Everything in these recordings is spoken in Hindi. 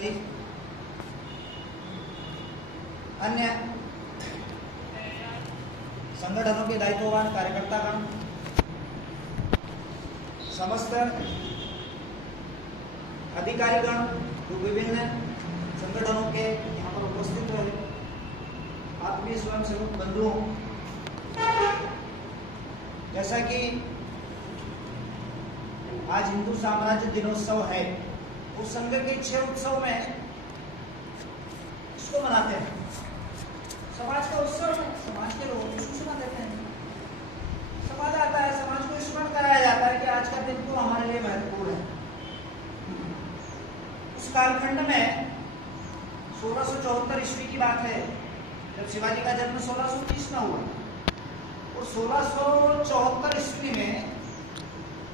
जी। अन्य संगठनों के दायित्ववान कार्यकर्तागण, समस्त अधिकारीगण जो विभिन्न संगठनों के यहाँ पर उपस्थित रहे, आत्मीय स्वयंसेवक बंधुओं, जैसा कि आज हिंदू साम्राज्य दिनोत्सव है, उस संघ के 6 उत्सव में इसको मनाते हैं। समाज का उत्सव है, समाज के लोगों को सूचना देते हैं, समाज आता है, समाज को स्मरण कराया जाता है कि आज का दिन तो हमारे लिए महत्वपूर्ण है। उस कालखंड में 1674 ईस्वी की बात है, जब शिवाजी का जन्म 1630 में हुआ, और 1674 ईस्वी में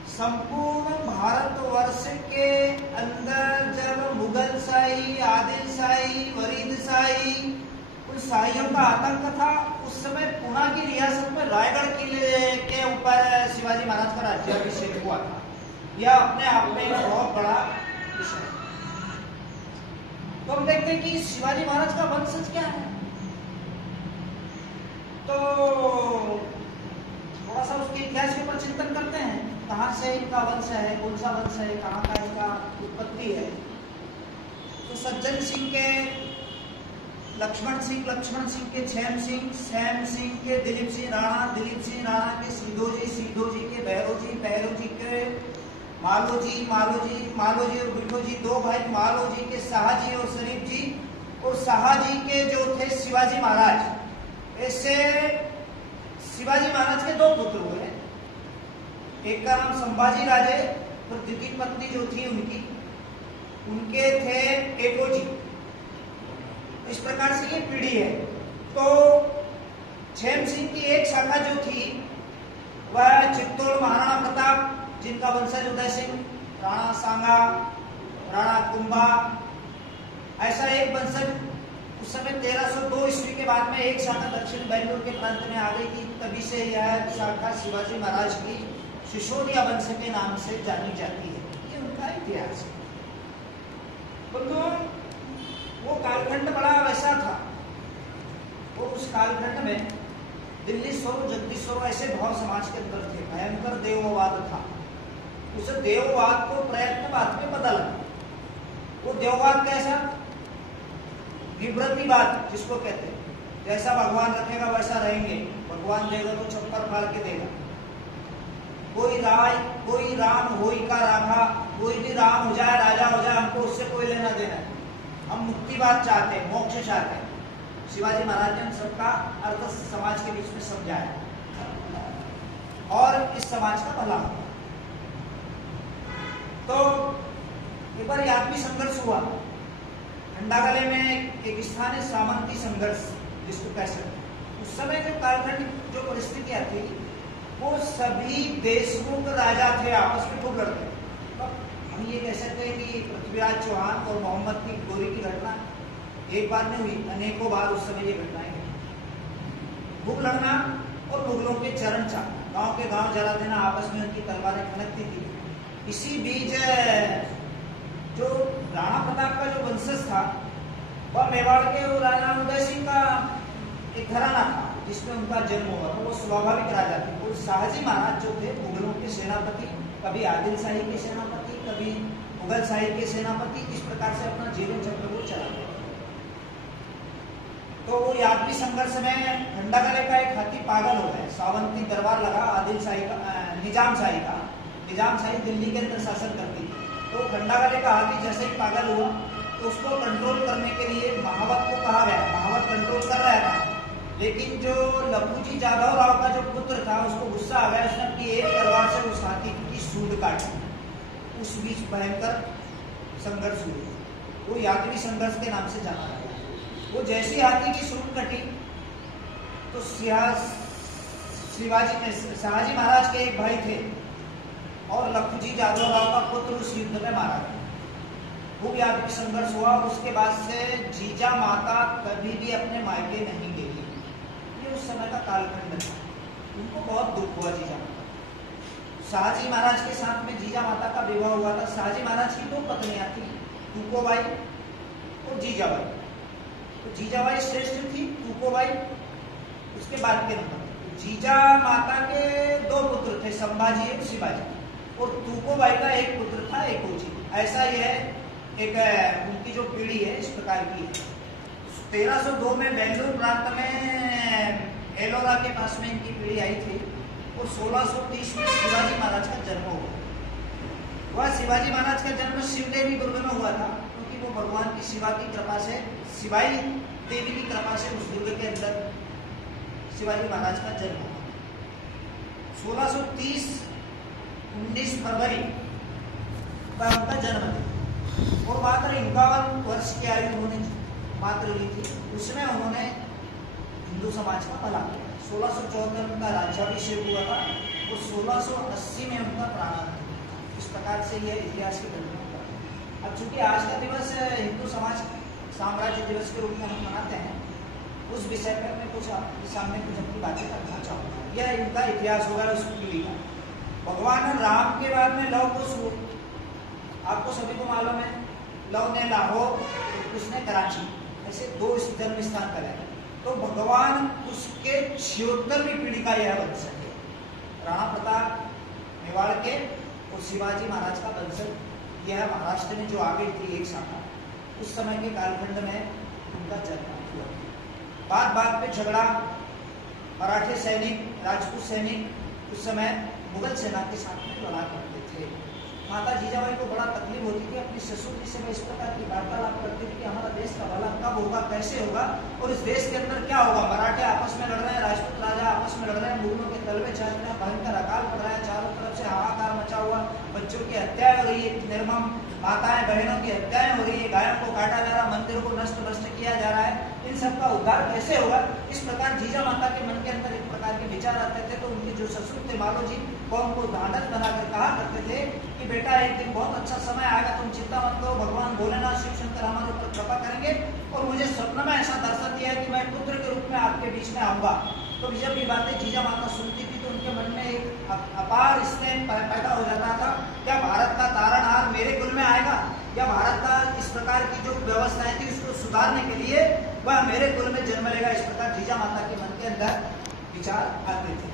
संपूर्ण भारतवर्ष के अंदर जब मुगल शाही, आदिल शाही, वरीद शाही, उन शाहियों का आतंक था, उस समय पुणे की रियासत में रायगढ़ किले के ऊपर शिवाजी महाराज का राज्याभिषेक हुआ था। यह अपने आप में एक बहुत बड़ा विषय है। तो हम देखते हैं कि शिवाजी महाराज का वंशज क्या है, तो थोड़ा सा उसके इतिहास के ऊपर चिंतन करते हैं। कहाँ से इनका वंश है, कौन सा वंश है, कहाँ का इनका उत्पत्ति है। तो सज्जन सिंह के लक्ष्मण सिंह के छैम सिंह के दिलीप सिंह राणा के सीधो जी के भैरव जी के मालो जी और बिट्ठो जी, 2 भाई मालो जी के शाहजी और शरीफ जी, और शाहजी के जो थे शिवाजी महाराज। ऐसे शिवाजी महाराज के 2 पुत्र हुए। एक का नाम संभाजी राजे, और द्वितीय पत्नी जो थी उनके थे टेको जी। इस प्रकार से ये पीढ़ी है। तो छैम सिंह की एक शाखा जो थी वह चित्तौड़ महाराणा प्रताप, जिनका वंशज उदय सिंह, राणा सांगा, राणा कुंभा, ऐसा एक वंशज उस समय 1302 ईस्वी के बाद में एक शाखा दक्षिण बैंगलोर के प्रांत में आ गई थी। तभी से यह शाखा शिवाजी महाराज की सिसोदिया वंश के नाम से जानी जाती है। ये उनका इतिहास है। तो वो कालखंड बड़ा वैसा था। वो उस कालखंड में दिल्ली स्वरूप, जगदीश स्वरूप ऐसे भाव समाज के अंदर थे। भयंकर देववाद था। उस देववाद को प्रयत्नवाद में बदला। वो देववाद कैसा? विभ्रतिवाद जिसको कहते हैं, जैसा भगवान रखेगा वैसा रहेंगे, भगवान देगा तो छप्पर फाड़ के देगा। कोई राम होई का राखा, कोई भी राम हो जाए, राजा हो जाए, हमको उससे कोई लेना देना है। हम मुक्तिवाद चाहते हैं, मोक्ष चाहते हैं। शिवाजी महाराज ने सबका अर्थ समाज के बीच में समझाया और इस समाज का भला हो। तो एक बार आत्मी संघर्ष हुआ खंडागले में। एक स्थान है सामंती संघर्ष जिसको कह सकते हैं। उस समय जो कालखंड जो परिस्थितियां थी, वो सभी देशमुख राजा थे, आपस में खूब लड़ते। हम ये कह सकते हैं कि पृथ्वीराज चौहान और मोहम्मद की गोरी की घटना एक बार नहीं हुई, अनेकों बार उस समय ये घटनाएं हुई। खूब लड़ना और मुगलों के चरण चाहना, गांव के गांव जला देना, आपस में उनकी तलवारें खनकती थी। इसी बीच जो राणा प्रताप का जो वंशज था, वह मेवाड़ के राजा उदय सिंह का एक घराना था जिसमें उनका जन्म हुआ था। वो स्वाभाविक राजा थे। और शाहजी महाराज जो थे मुगलों के सेनापति, कभी आदिल शाही के सेनापति, कभी मुगल शाही के सेनापति, इस प्रकार से अपना जीवन चक्र को चलाते। तो वो यात्री संघर्ष में खंडागले का एक हाथी पागल हो गया। सावंती दरबार लगा आदिल शाही का, निजाम शाही दिल्ली के अंदर शासन करती थी। तो खंडागले का हाथी जैसे ही पागल हुआ तो उसको कंट्रोल करने के लिए महावत को कहा गया। महावत कंट्रोल कर रहा था, लेकिन जो लखूजी जाधव राव का जो पुत्र था उसको गुस्सा आ गया। उसने अपनी एक तलवार से उस हाथी की सूंड काटी। उस बीच भयंकर संघर्ष हुई। वो यात्री संघर्ष के नाम से जाना गया। वो जैसी हाथी की सूंड कटी तो शाहजी महाराज के एक भाई थे और लखूजी जाधव राव का पुत्र उस युद्ध में मारा गया। खूब यात्री संघर्ष हुआ। उसके बाद से जीजा माता कभी भी अपने मायके नहीं गई। ये उस समय का कालखंड था। उनको बहुत दुख हुआ जीजा माता। शाहजी महाराज के साथ में जीजा माता का विवाह हुआ था। शाहजी महाराज की 2 पत्नियां थी, टूको बाई और जीजाबाई। तो जीजाबाई श्रेष्ठ थी, तुकोबाई उसके बाद के नंबर। जीजा माता के 2 पुत्र थे, संभाजी और शिवाजी, और तुकोबाई का 1 पुत्र था, एकोजी। ऐसा यह एक उनकी जो पीढ़ी है इस प्रकार की है। 1302 में बेंगलुरु प्रांत में एलोरा के पास में इनकी पीढ़ी आई थी, और 1630 में शिवाजी महाराज का जन्म हुआ। वह शिवाजी महाराज का जन्म शिवदेवी दुर्ग में हुआ था, क्योंकि वो भगवान की शिवा की कृपा से, शिवाई देवी की कृपा से उस दुर्ग के अंदर शिवाजी महाराज का जन्म हुआ। 1630 19 फरवरी का उनका जन्म था, और मात्र 51 वर्ष की आयु उन्होंने मात्र ली थी। उसमें उन्होंने हिंदू समाज का भला किया। 1674 में उनका राज्याभिषेक हुआ था, और 1680 में उनका प्राणांत हुआ। इस प्रकार से यह इतिहास की घटना हुआ। अब चूंकि आज का दिवस हिंदू समाज साम्राज्य दिवस के रूप में हम मनाते हैं, उस विषय पर मैं कुछ आपके सामने कुछ अपनी बातें करना चाहूँगा। यह इनका इतिहास होगा उस पीढ़ी का। भगवान राम के बाद में लव कुश, आपको सभी को मालूम है, लव ने लाहौर और कुश ने कराची, ऐसे 2 जन्म स्थान पर है। तो भगवान उसके 76वीं पीढ़ी का यह वंश है। राणा प्रताप मेवाड़ के और शिवाजी महाराज का वंशज यह महाराष्ट्र में जो आ गई थी एक शाखा, उस समय के कालखंड में उनका जन्म हुआ। बात पे झगड़ा, मराठे सैनिक, राजपूत सैनिक उस समय मुगल सेना के साथ में लड़ा करते थे। माता जीजाबाई को बड़ा तकलीफ होती थी, अपनी ससुर जी से वह इस प्रकार की वार्तालाप करती थी कि हमारा देश का भला कब होगा, कैसे होगा, और इस देश के अंदर क्या होगा। मराठे आपस में लड़ रहे हैं, राजपूत राजा आपस में लड़ रहे हैं, मुगलों के तलवे चल रहे हैं, भयंकर अकाल पड़ रहा है, चारों तरफ से हाहाकार मचा हुआ, बच्चों की हत्याएं हो रही है, निर्मम माताएं बहनों की हत्याएं हो रही है, गायों को काटा जा रहा, मंदिरों को नष्ट भ्रष्ट किया जा रहा है। इन सब का उद्धार कैसे होगा। इस प्रकार जीजा माता के मन के अंदर एक प्रकार के विचार आते थे। तो उनके जो ससुर थे मालो जी, कौम को ढांढस बनाकर कहा करते थे कि बेटा एक दिन बहुत अच्छा समय आएगा, तुम चिंता मत करो, भगवान भोलेनाथ शिव शंकर हमारे ऊपर कृपा करेंगे। और मुझे स्वप्न में ऐसा दर्शन दिया है कि मैं पुत्र के रूप में आपके बीच में आऊंगा। तो जब ये बातें जीजा माता सुनती थी तो उनके मन में एक अपार स्नेह पैदा हो जाता था। क्या भारत का तारणहार मेरे कुल में आएगा, या भारत का इस प्रकार की जो व्यवस्थाएं थी उसको सुधारने के लिए वह मेरे कुल में जन्म लेगा। इस प्रकार जीजा माता के मन के अंदर विचार आते थे।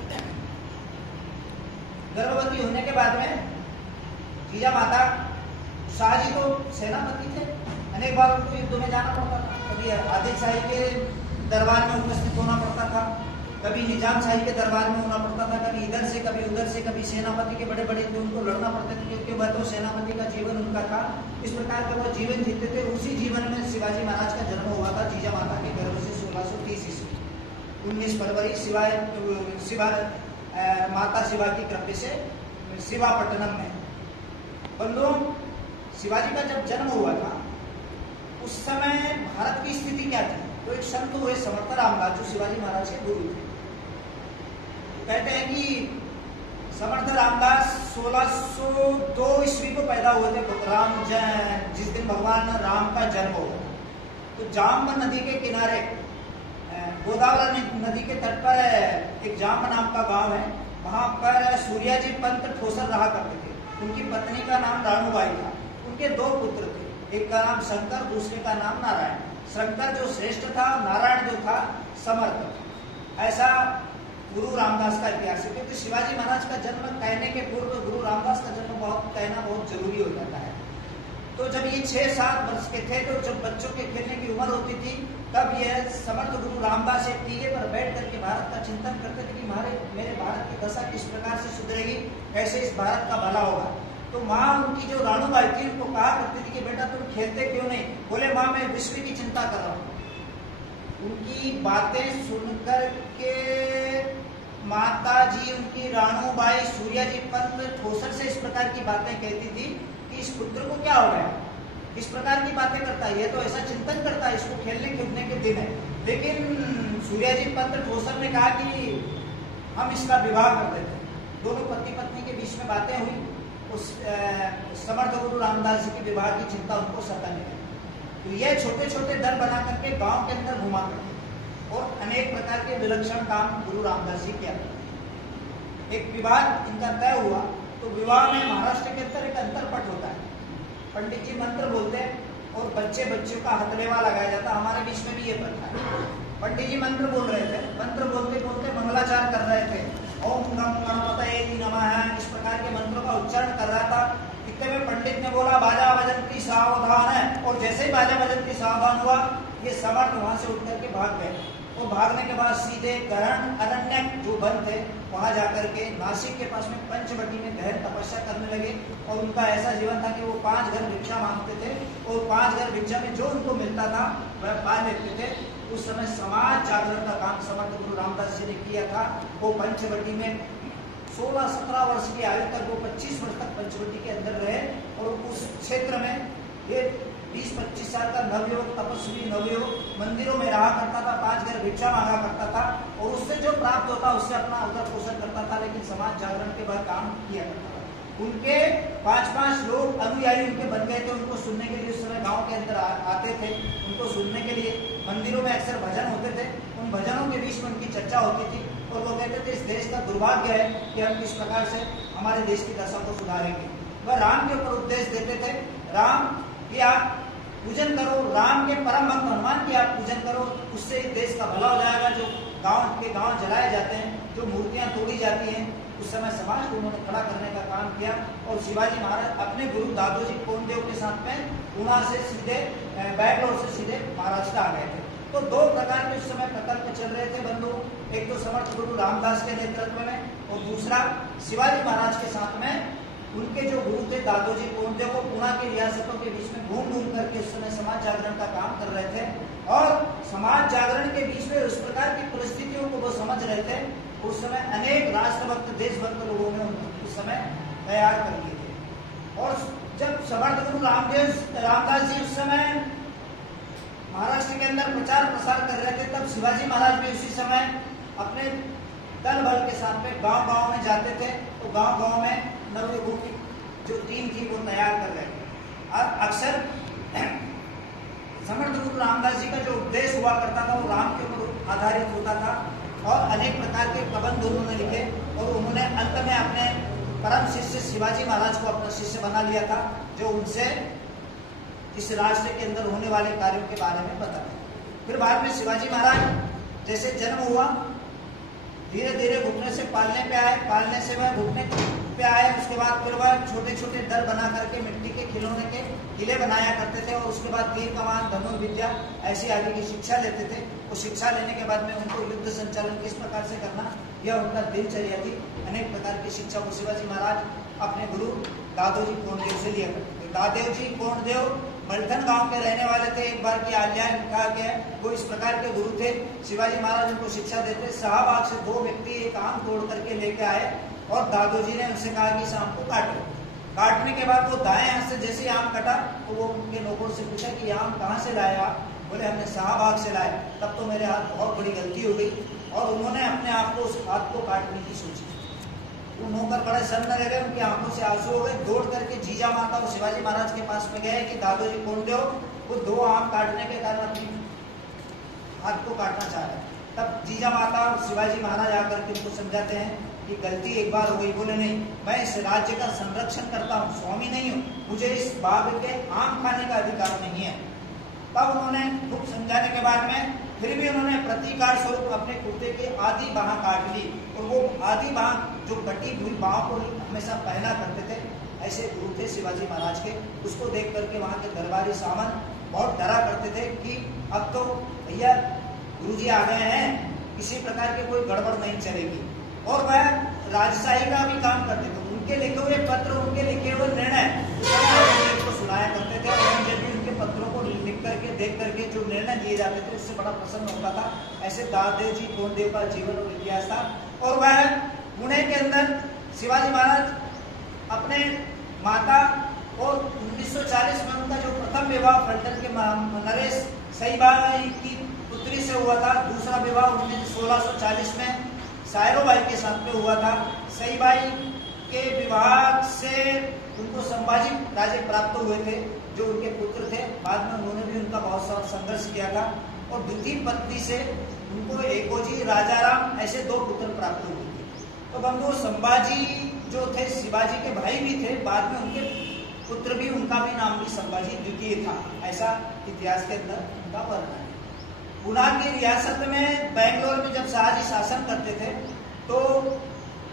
गर्भवती होने के बाद में जीजा माता, शाहजी तो सेनापति थे, अनेक बार उनको युद्ध में जाना पड़ता था। कभी आदिल शाही के दरबार में उपस्थित होना पड़ता था, कभी निजाम शाही के दरबार में होना पड़ता था, कभी इधर से कभी उधर से, कभी सेनापति के बड़े बड़े उनको लड़ना पड़ते थे, क्योंकि वह तो सेनापति का जीवन उनका था। इस प्रकार का वह जीवन जीते थे। उसी जीवन में शिवाजी महाराज का जन्म हुआ था जीजा माता के गर्भ से 1630 ईस्वी 19 फरवरी माता शिवा की कृपा से शिवापट्टनम में। बंधुओं, शिवाजी का जब जन्म हुआ था उस समय भारत की स्थिति क्या थी। तो एक संत हुए समर्थ रामदास, जो शिवाजी महाराज के गुरु थे। कहते हैं कि समर्थ रामदास 1602 ईस्वी को पैदा हुए थे। जिस दिन भगवान राम का जन्म हुआ, तो जाम्ब नदी के किनारे, गोदावरी नदी के तट पर एक जाम्ब नाम का गांव है। वहां पर सूर्याजी पंत ठोसर रहा करते थे। उनकी पत्नी का नाम राणूबाई था। उनके 2 पुत्र थे, एक का नाम शंकर, दूसरे का नाम नारायण। शंकर जो श्रेष्ठ था, नारायण जो था समर्थ। ऐसा गुरु रामदास का इतिहास है। क्योंकि शिवाजी महाराज का जन्म कहने के पूर्व गुरु रामदास का जन्म कहना बहुत जरूरी हो जाता है। तो जब ये 6-7 वर्ष के थे, तो जब बच्चों के खेलने की उम्र होती थी, तब यह समर्थ गुरु रामदास एक टीले पर बैठ करके भारत का चिंतन करते थे कि मेरे भारत की दशा किस प्रकार से सुधरेगी, कैसे इस भारत का भला होगा। तो माँ उनकी जो राणूबाई थी उनको कहा करती थी कि बेटा तुम खेलते क्यों नहीं। बोले माँ मैं विश्व की चिंता कर रहा हूँ। उनकी बातें सुनकर के माता जी, उनकी राणूबाई सूर्याजी पंत ठोसर से इस प्रकार की बातें कहती थी कि इस पुत्र को क्या हो गया, इस प्रकार की बातें करता है, ये तो ऐसा चिंतन करता है, इसको खेलने कूदने के दिन है। लेकिन सूर्याजी पंत ठोसर ने कहा कि हम इसका विवाह कर देते हैं। दोनों पति पत्नी के बीच में बातें हुई। उस समर्थ गुरु रामदास जी के विवाह की चिंता उनको सताने लगी। तो ये छोटे छोटे दल बना करके गांव के अंदर घुमा करते और अनेक प्रकार के विलक्षण काम गुरु रामदास जी किया। एक विवाह इनका तय हुआ। तो विवाह में महाराष्ट्र के अंदर एक अंतरपट होता है। पंडित जी मंत्र बोलते हैं और बच्चे बच्चों का हथलेवा लगाया जाता। हमारे बीच में भी ये प्रथा है। पंडित जी मंत्र बोल रहे थे, मंत्र बोलते बोलते मंगलाचार कर रहे थे, ओम गम गणपतये नमः, इस प्रकार के मंत्रों का उच्चारण कर रहा था। इतने में पंडित ने बोला बाजा बजंती सावधान है, और जैसे ही बाजा बजंती सावधान हुआ, ये समर्थ वहां से उठ करके भाग गए। और भागने के बाद सीधे गरण अरण्य जो वन थे वहां जाकर के नासिक के पास में पंचवटी में गहन तपस्या करने लगे। और उनका ऐसा जीवन था कि वो 5 घर भिक्षा मांगते थे, और 5 घर भिक्षा में जो उनको मिलता था वह पा लेते थे। उस समय समाज जागरण का काम समर्थ गुरु रामदास जी ने किया था। वो पंचवटी में 16-17 वर्ष की आयु तक, वो 25 वर्ष तक पंचवटी के अंदर रहे। और उस क्षेत्र में ये 20-25 साल का नवयुवक, तपस्वी नवयुवक मंदिरों में रहा करता था, 5 घर भिक्षा मांगा करता था, और उससे जो प्राप्त होता उससे अपना उदर पोषण करता था। लेकिन समाज जागरण के बाद काम किया करता था। उनके 5-5 लोग अनुयायी उनके बन गए थे, उनको सुनने के लिए उस समय गांव के अंदर आते थे। उनको सुनने के लिए मंदिरों में अक्सर भजन होते थे, उन भजनों के बीच में उनकी चर्चा होती थी। और वो कहते थे इस देश का दुर्भाग्य है कि हम किस प्रकार से हमारे देश की दशा को सुधारेंगे। वह राम के ऊपर उपदेश देते थे, राम की आप पूजन करो, राम के परम भक्त हनुमान की आप पूजन करो, उससे इस देश का भला हो जाएगा। जो गांव जलाए जाते हैं, जो मूर्तियां तोड़ी जाती हैं, उस समय समाज को उन्होंने खड़ा करने का काम किया। और शिवाजी महाराज अपने गुरु दादोजी कोंडदेव के साथ में पुणे से सीधे बैंगलोर से सीधे महाराष्ट्र आ गए थे। तो 2 प्रकार के उस समय प्रकल्प चल रहे थे बंधु, एक तो समर्थ गुरु रामदास के नेतृत्व में, और दूसरा शिवाजी महाराज के साथ में उनके जो गुरु थे दादोजी कोंडदेव, को पुणे की रियासतों के बीच में घूम घूम करके उस समय समाज जागरण का काम कर रहे थे। और समाज जागरण के बीच में उस प्रकार की परिस्थितियों को वो समझ रहे थे। उस समय अनेक राष्ट्रभक्त देशभक्त लोगों ने उस समय तैयार कर लिए थे। और जब समर्थ गुरु रामदास जी उस समय महाराष्ट्र के अंदर प्रचार प्रसार कर रहे थे, तब शिवाजी महाराज भी उसी समय अपने दल बल के साथ में गांव-गांव में जाते थे। तो गांव-गांव में नवयुवकों की जो टीम थी वो तैयार कर रहे थे। और अक्सर समर्थ गुरु रामदास जी का जो उपदेश हुआ करता था वो राम के ऊपर आधारित होता था। और अनेक प्रकार के प्रबंध उन्होंने लिखे, और उन्होंने अंत में अपने परम शिष्य शिवाजी महाराज को अपना शिष्य बना लिया था, जो उनसे इस राष्ट्र के अंदर होने वाले कार्यों के बारे में बताया। फिर बाद में शिवाजी महाराज जैसे जन्म हुआ, धीरे धीरे घुटने से पालने पे आए, पालने से वह घुटने पे आए। उसके बाद फिर वह छोटे छोटे दर बना करके मिट्टी के खिलौने के किले बनाया करते थे। और उसके बाद तीर कमान, धनुर्विद्या ऐसी आगे की शिक्षा लेते थे। वो शिक्षा लेने के बाद में उनको युद्ध संचालन किस प्रकार से करना, यह उनका दिनचर्या थी। अनेक प्रकार की शिक्षा को शिवाजी महाराज अपने गुरु दादोजी कोंडदेव से लिया करते थे। दादोजी कोंडदेव मलठन गांव के रहने वाले थे। एक बार की आज्ञा कहा गया, वो इस प्रकार के गुरु थे। शिवाजी महाराज उनको शिक्षा देते। शाहबाग से 2 व्यक्ति एक आम तोड़ करके लेके आए, और दादोजी ने उनसे कहा कि इस आम को काटो। काटने के बाद वो दाएं हाथ से जैसे आम कटा, तो वो उनके नौकर से पूछा कि ये आम कहाँ से लाए आप? बोले हमने शाहबाग से लाए। तब तो मेरे हाथ बहुत बड़ी गलती हो गई, और उन्होंने अपने आप को उस हाथ को काटने की सोची। वो नौकर बड़े सन्न रह गए, उनकी आंखों से आंसू हो गए। दौड़ करके जीजा माता और शिवाजी महाराज के पास में गए कि दादोजी कोंडदेव वो 2 आम काटने के कारण अपनी हाथ को काटना चाह रहे हैं। तब जीजा माता और शिवाजी महाराज आकर के उनको समझाते हैं कि गलती एक बार हो गई। बोले नहीं, मैं इस राज्य का संरक्षण करता हूँ, स्वामी नहीं हूँ, मुझे इस बाग के आम खाने का अधिकार नहीं है। तब उन्होंने खूब समझाने के बाद में फिर भी उन्होंने प्रतिकार स्वरूप अपने कुर्ते की आधी बाह काट ली। और वो आधी बाह जो कटी हुई बाह को हमेशा पहना करते थे। ऐसे गुरु थे शिवाजी महाराज के। उसको देख करके वहाँ के दरबारी सामंत बहुत डरा करते थे कि अब तो भैया गुरुजी आ गए हैं, किसी प्रकार की कोई गड़बड़ नहीं चलेगी। और वह राजशाही का भी काम करते थे। उनके लिखे हुए पत्र, उनके लिखे हुए निर्णय को सुनाया करते थे। और जब भी उनके पत्रों को लिख करके देख करके जो निर्णय दिए जाते थे उससे बड़ा प्रसन्न होता था। ऐसे दादोजी कोंडदेव का जीवन और इतिहास था। और वह पुणे के अंदर शिवाजी महाराज अपने माता और 1940 में उनका जो प्रथम विवाह फलटन के नरेश सईबाई की पुत्री से हुआ था। दूसरा विवाह 1640 में सायरोबाई के साथ में हुआ था। सईबाई के विवाह से उनको संभाजी राजे प्राप्त हुए थे, जो उनके पुत्र थे। बाद में उन्होंने भी उनका बहुत सारा संघर्ष किया था। और द्वितीय पत्नी से उनको एकोजी, राजाराम ऐसे 2 पुत्र प्राप्त हुए थे। तो बंधु संभाजी जो थे शिवाजी के भाई भी थे। बाद में उनके पुत्र भी उनका भी नाम भी संभाजी द्वितीय था, ऐसा इतिहास के अंदर उनका वर्णन है। पूना की रियासत में बेंगलोर में जब शाहजी शासन करते थे तो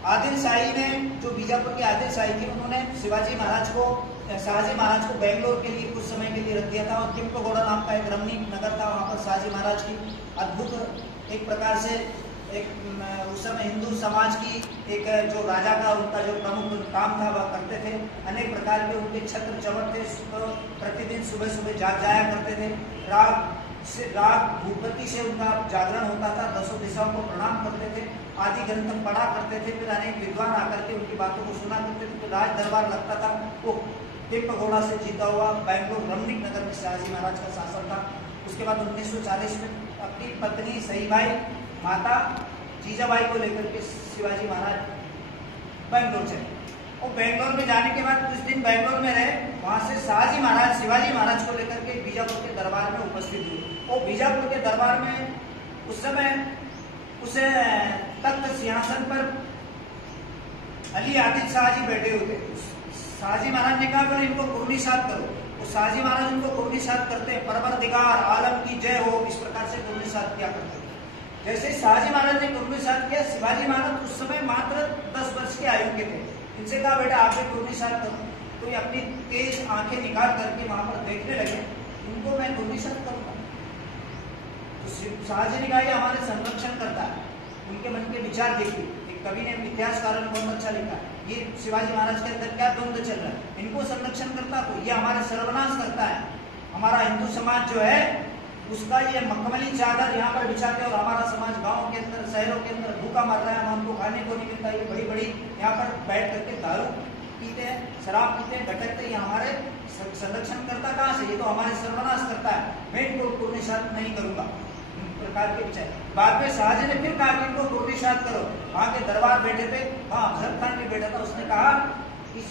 आदिल शाही ने, जो बीजापुर के आदिल शाही थी, उन्होंने शाहजी महाराज को बेंगलोर के लिए कुछ समय के लिए रख दिया था। और केम्पेगौड़ा नाम का एक रमणीक नगर था, वहाँ पर शाहजी महाराज की अद्भुत एक प्रकार से उस समय हिंदू समाज की एक जो राजा का उनका जो प्रमुख काम था वह करते थे। अनेक प्रकार के उनके छत्र चवर थे, प्रतिदिन सुबह सुबह जाग जाया करते थे। राग भूपति से उनका जागरण होता था, 10 दिशाओं को प्रणाम करते थे, आदि ग्रंथ पढ़ा करते थे। फिर अनेक विद्वान आकर के उनकी बातों को सुना करते थे। तो राज दरबार लगता था वो केम्पेगौड़ा से जीता हुआ बेंगलोर रमणीक नगर में शाहजी महाराज का शासन था। उसके बाद 1940 में अपनी पत्नी सईबाई, माता जीजाबाई को लेकर के शिवाजी महाराज बेंगलोर चले। और बेंगलोर में जाने के बाद कुछ दिन बेंगलोर में रहे। वहां से शाहजी महाराज शिवाजी महाराज को लेकर के बीजापुर के दरबार में उपस्थित हुए। और बीजापुर के दरबार में उस समय उस तख्त सिंहासन पर अली आदिल शाह जी बैठे हुए थे। शाहजी महाराज ने कहा बोले इनको कुर्नी साथ करो। वो शाहजी महाराज उनको कुर्नी साथ करते हैं, परवरदिगार आलम की जय हो, इस प्रकार से कुर्नी साथ किया करते थे। जैसे शाहजी महाराज ने कुर्नी साथ किया, शिवाजी महाराज उस समय मात्र 10 वर्ष के आयु के थे। इनसे कहा बेटा आप भी कुर्नी साथ करो। तो ये अपनी तेज आंखें निकाल करके वहां पर देखने लगे, इनको मैं कुर्नी साथ करूंगा। तो शाहजी ने कहा ये हमारे संरक्षण करता है। उनके मन के विचार देखिए, एक कवि ने इतिहासकारों ने बहुत अच्छा लिखा, ये शिवाजी महाराज के अंदर क्या द्वंद्व चल रहा है। इनको संरक्षण करता को ये हमारे सर्वनाश करता है। हमारा हिंदू समाज जो है उसका ये मखमली चादर यहाँ पर बिछाते और हमारा समाज गांव के अंदर शहरों के अंदर भूखा मर रहा है, हमको खाने को नहीं मिलता। ये बड़ी बड़ी यहाँ पर बैठ करके दारू पीते हैं, शराब पीते हैं, भटकते हैं। ये हमारे संरक्षण करता कहाँ से, ये तो हमारे सर्वनाश करता है। मैं इनको कुर्नी साथ नहीं करूंगा, प्रकार के विचार। बाद में शाहजी ने फिर कहा कि इनको कुर्नी साथ करो। वहां के दरबार बैठे थे, वहां अफजल खान भी बैठा था। उसने कहा कि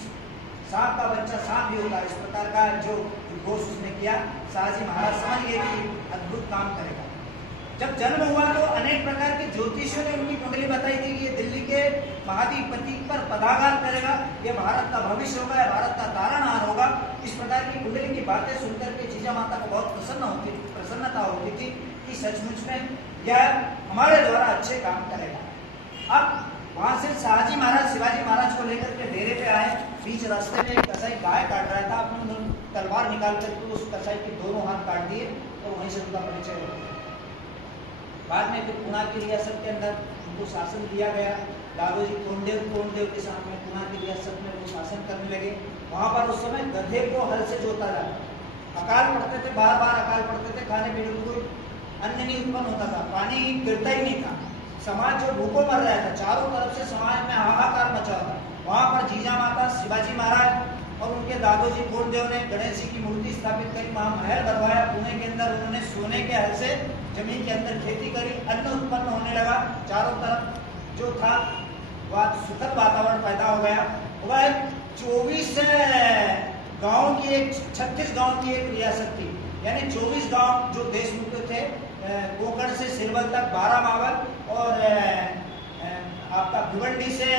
सांप का बच्चा सांप भी होगा, इस प्रकार का जो घोष उसने किया। शाहजी महाराज समझ गए कि अद्भुत काम करेगा। जब जन्म हुआ तो अनेक प्रकार के ज्योतिषियों ने उनकी कुंडली बताई थी कि ये दिल्ली के महाधिपति पर पदाघात करेगा, ये भारत का भविष्य होगा, ये भारत का तारणहार होगा। इस प्रकार की कुंडली की बातें सुनकर के जीजा माता को बहुत प्रसन्नता होती थी कि सचमुच में यह हमारे द्वारा अच्छे काम करेगा। अब वहां से शाहजी महाराज शिवाजी महाराज को लेकर के डेरे पे आए। बीच रास्ते में एक कसाई गाय काट रहा था, अपने तलवार निकाल करके उस कसाई के दोनों हाथ काट दिए और वहीं से उनका परिचय हो गया। बाद में फिर पुणे की रियासत के अंदर उनको शासन दिया गया। दादोजी कोंडदेव के सामने पुणे की रियासत में वो शासन करने लगे। वहां पर उस समय गधे को हल से जोता जाता, अकाल पड़ते थे, बार बार अकाल पड़ते थे, खाने पीने को कोई अन्न नहीं उत्पन्न होता था, पानी गिरता ही नहीं था। समाज जो भूखों मर रहा था, चारों तरफ से समाज में हाहाकार मचा था। वहां पर जीजा माता शिवाजी महाराज और उनके दादोजी कोंडदेव ने गणेश जी की मूर्ति स्थापित करी, वहां महल बनवाया। पुणे के अंदर उन्होंने सोने के हल से जमीन के अंदर खेती करी, अन्न उत्पन्न होने लगा। चारों तरफ जो था वह सुखद वातावरण पैदा हो गया। वह 24 गांव की एक 36 गांव की एक रियासत थी, यानी 24 गांव जो देशमुख थे, कोकण से सिरवल तक 12 मावल और आपका भिवंडी से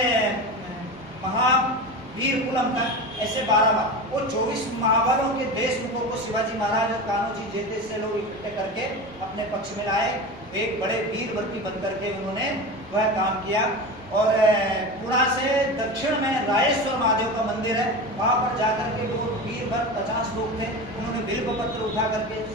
महावीरपुरम तक ऐसे 12 मावल। वो 24 मावलों के देशमुखों को शिवाजी महाराज और कान्होजी जैसे से लोग इकट्ठे करके अपने पक्ष में लाए। एक बड़े वीरवती बन करके उन्होंने वह काम किया। और पुणे से दक्षिण में रायेश्वर महादेव का मंदिर है, वहां पर जाकर के वो वीरभर 50 लोग थे, उन्होंने बिल्व पत्र उठा करके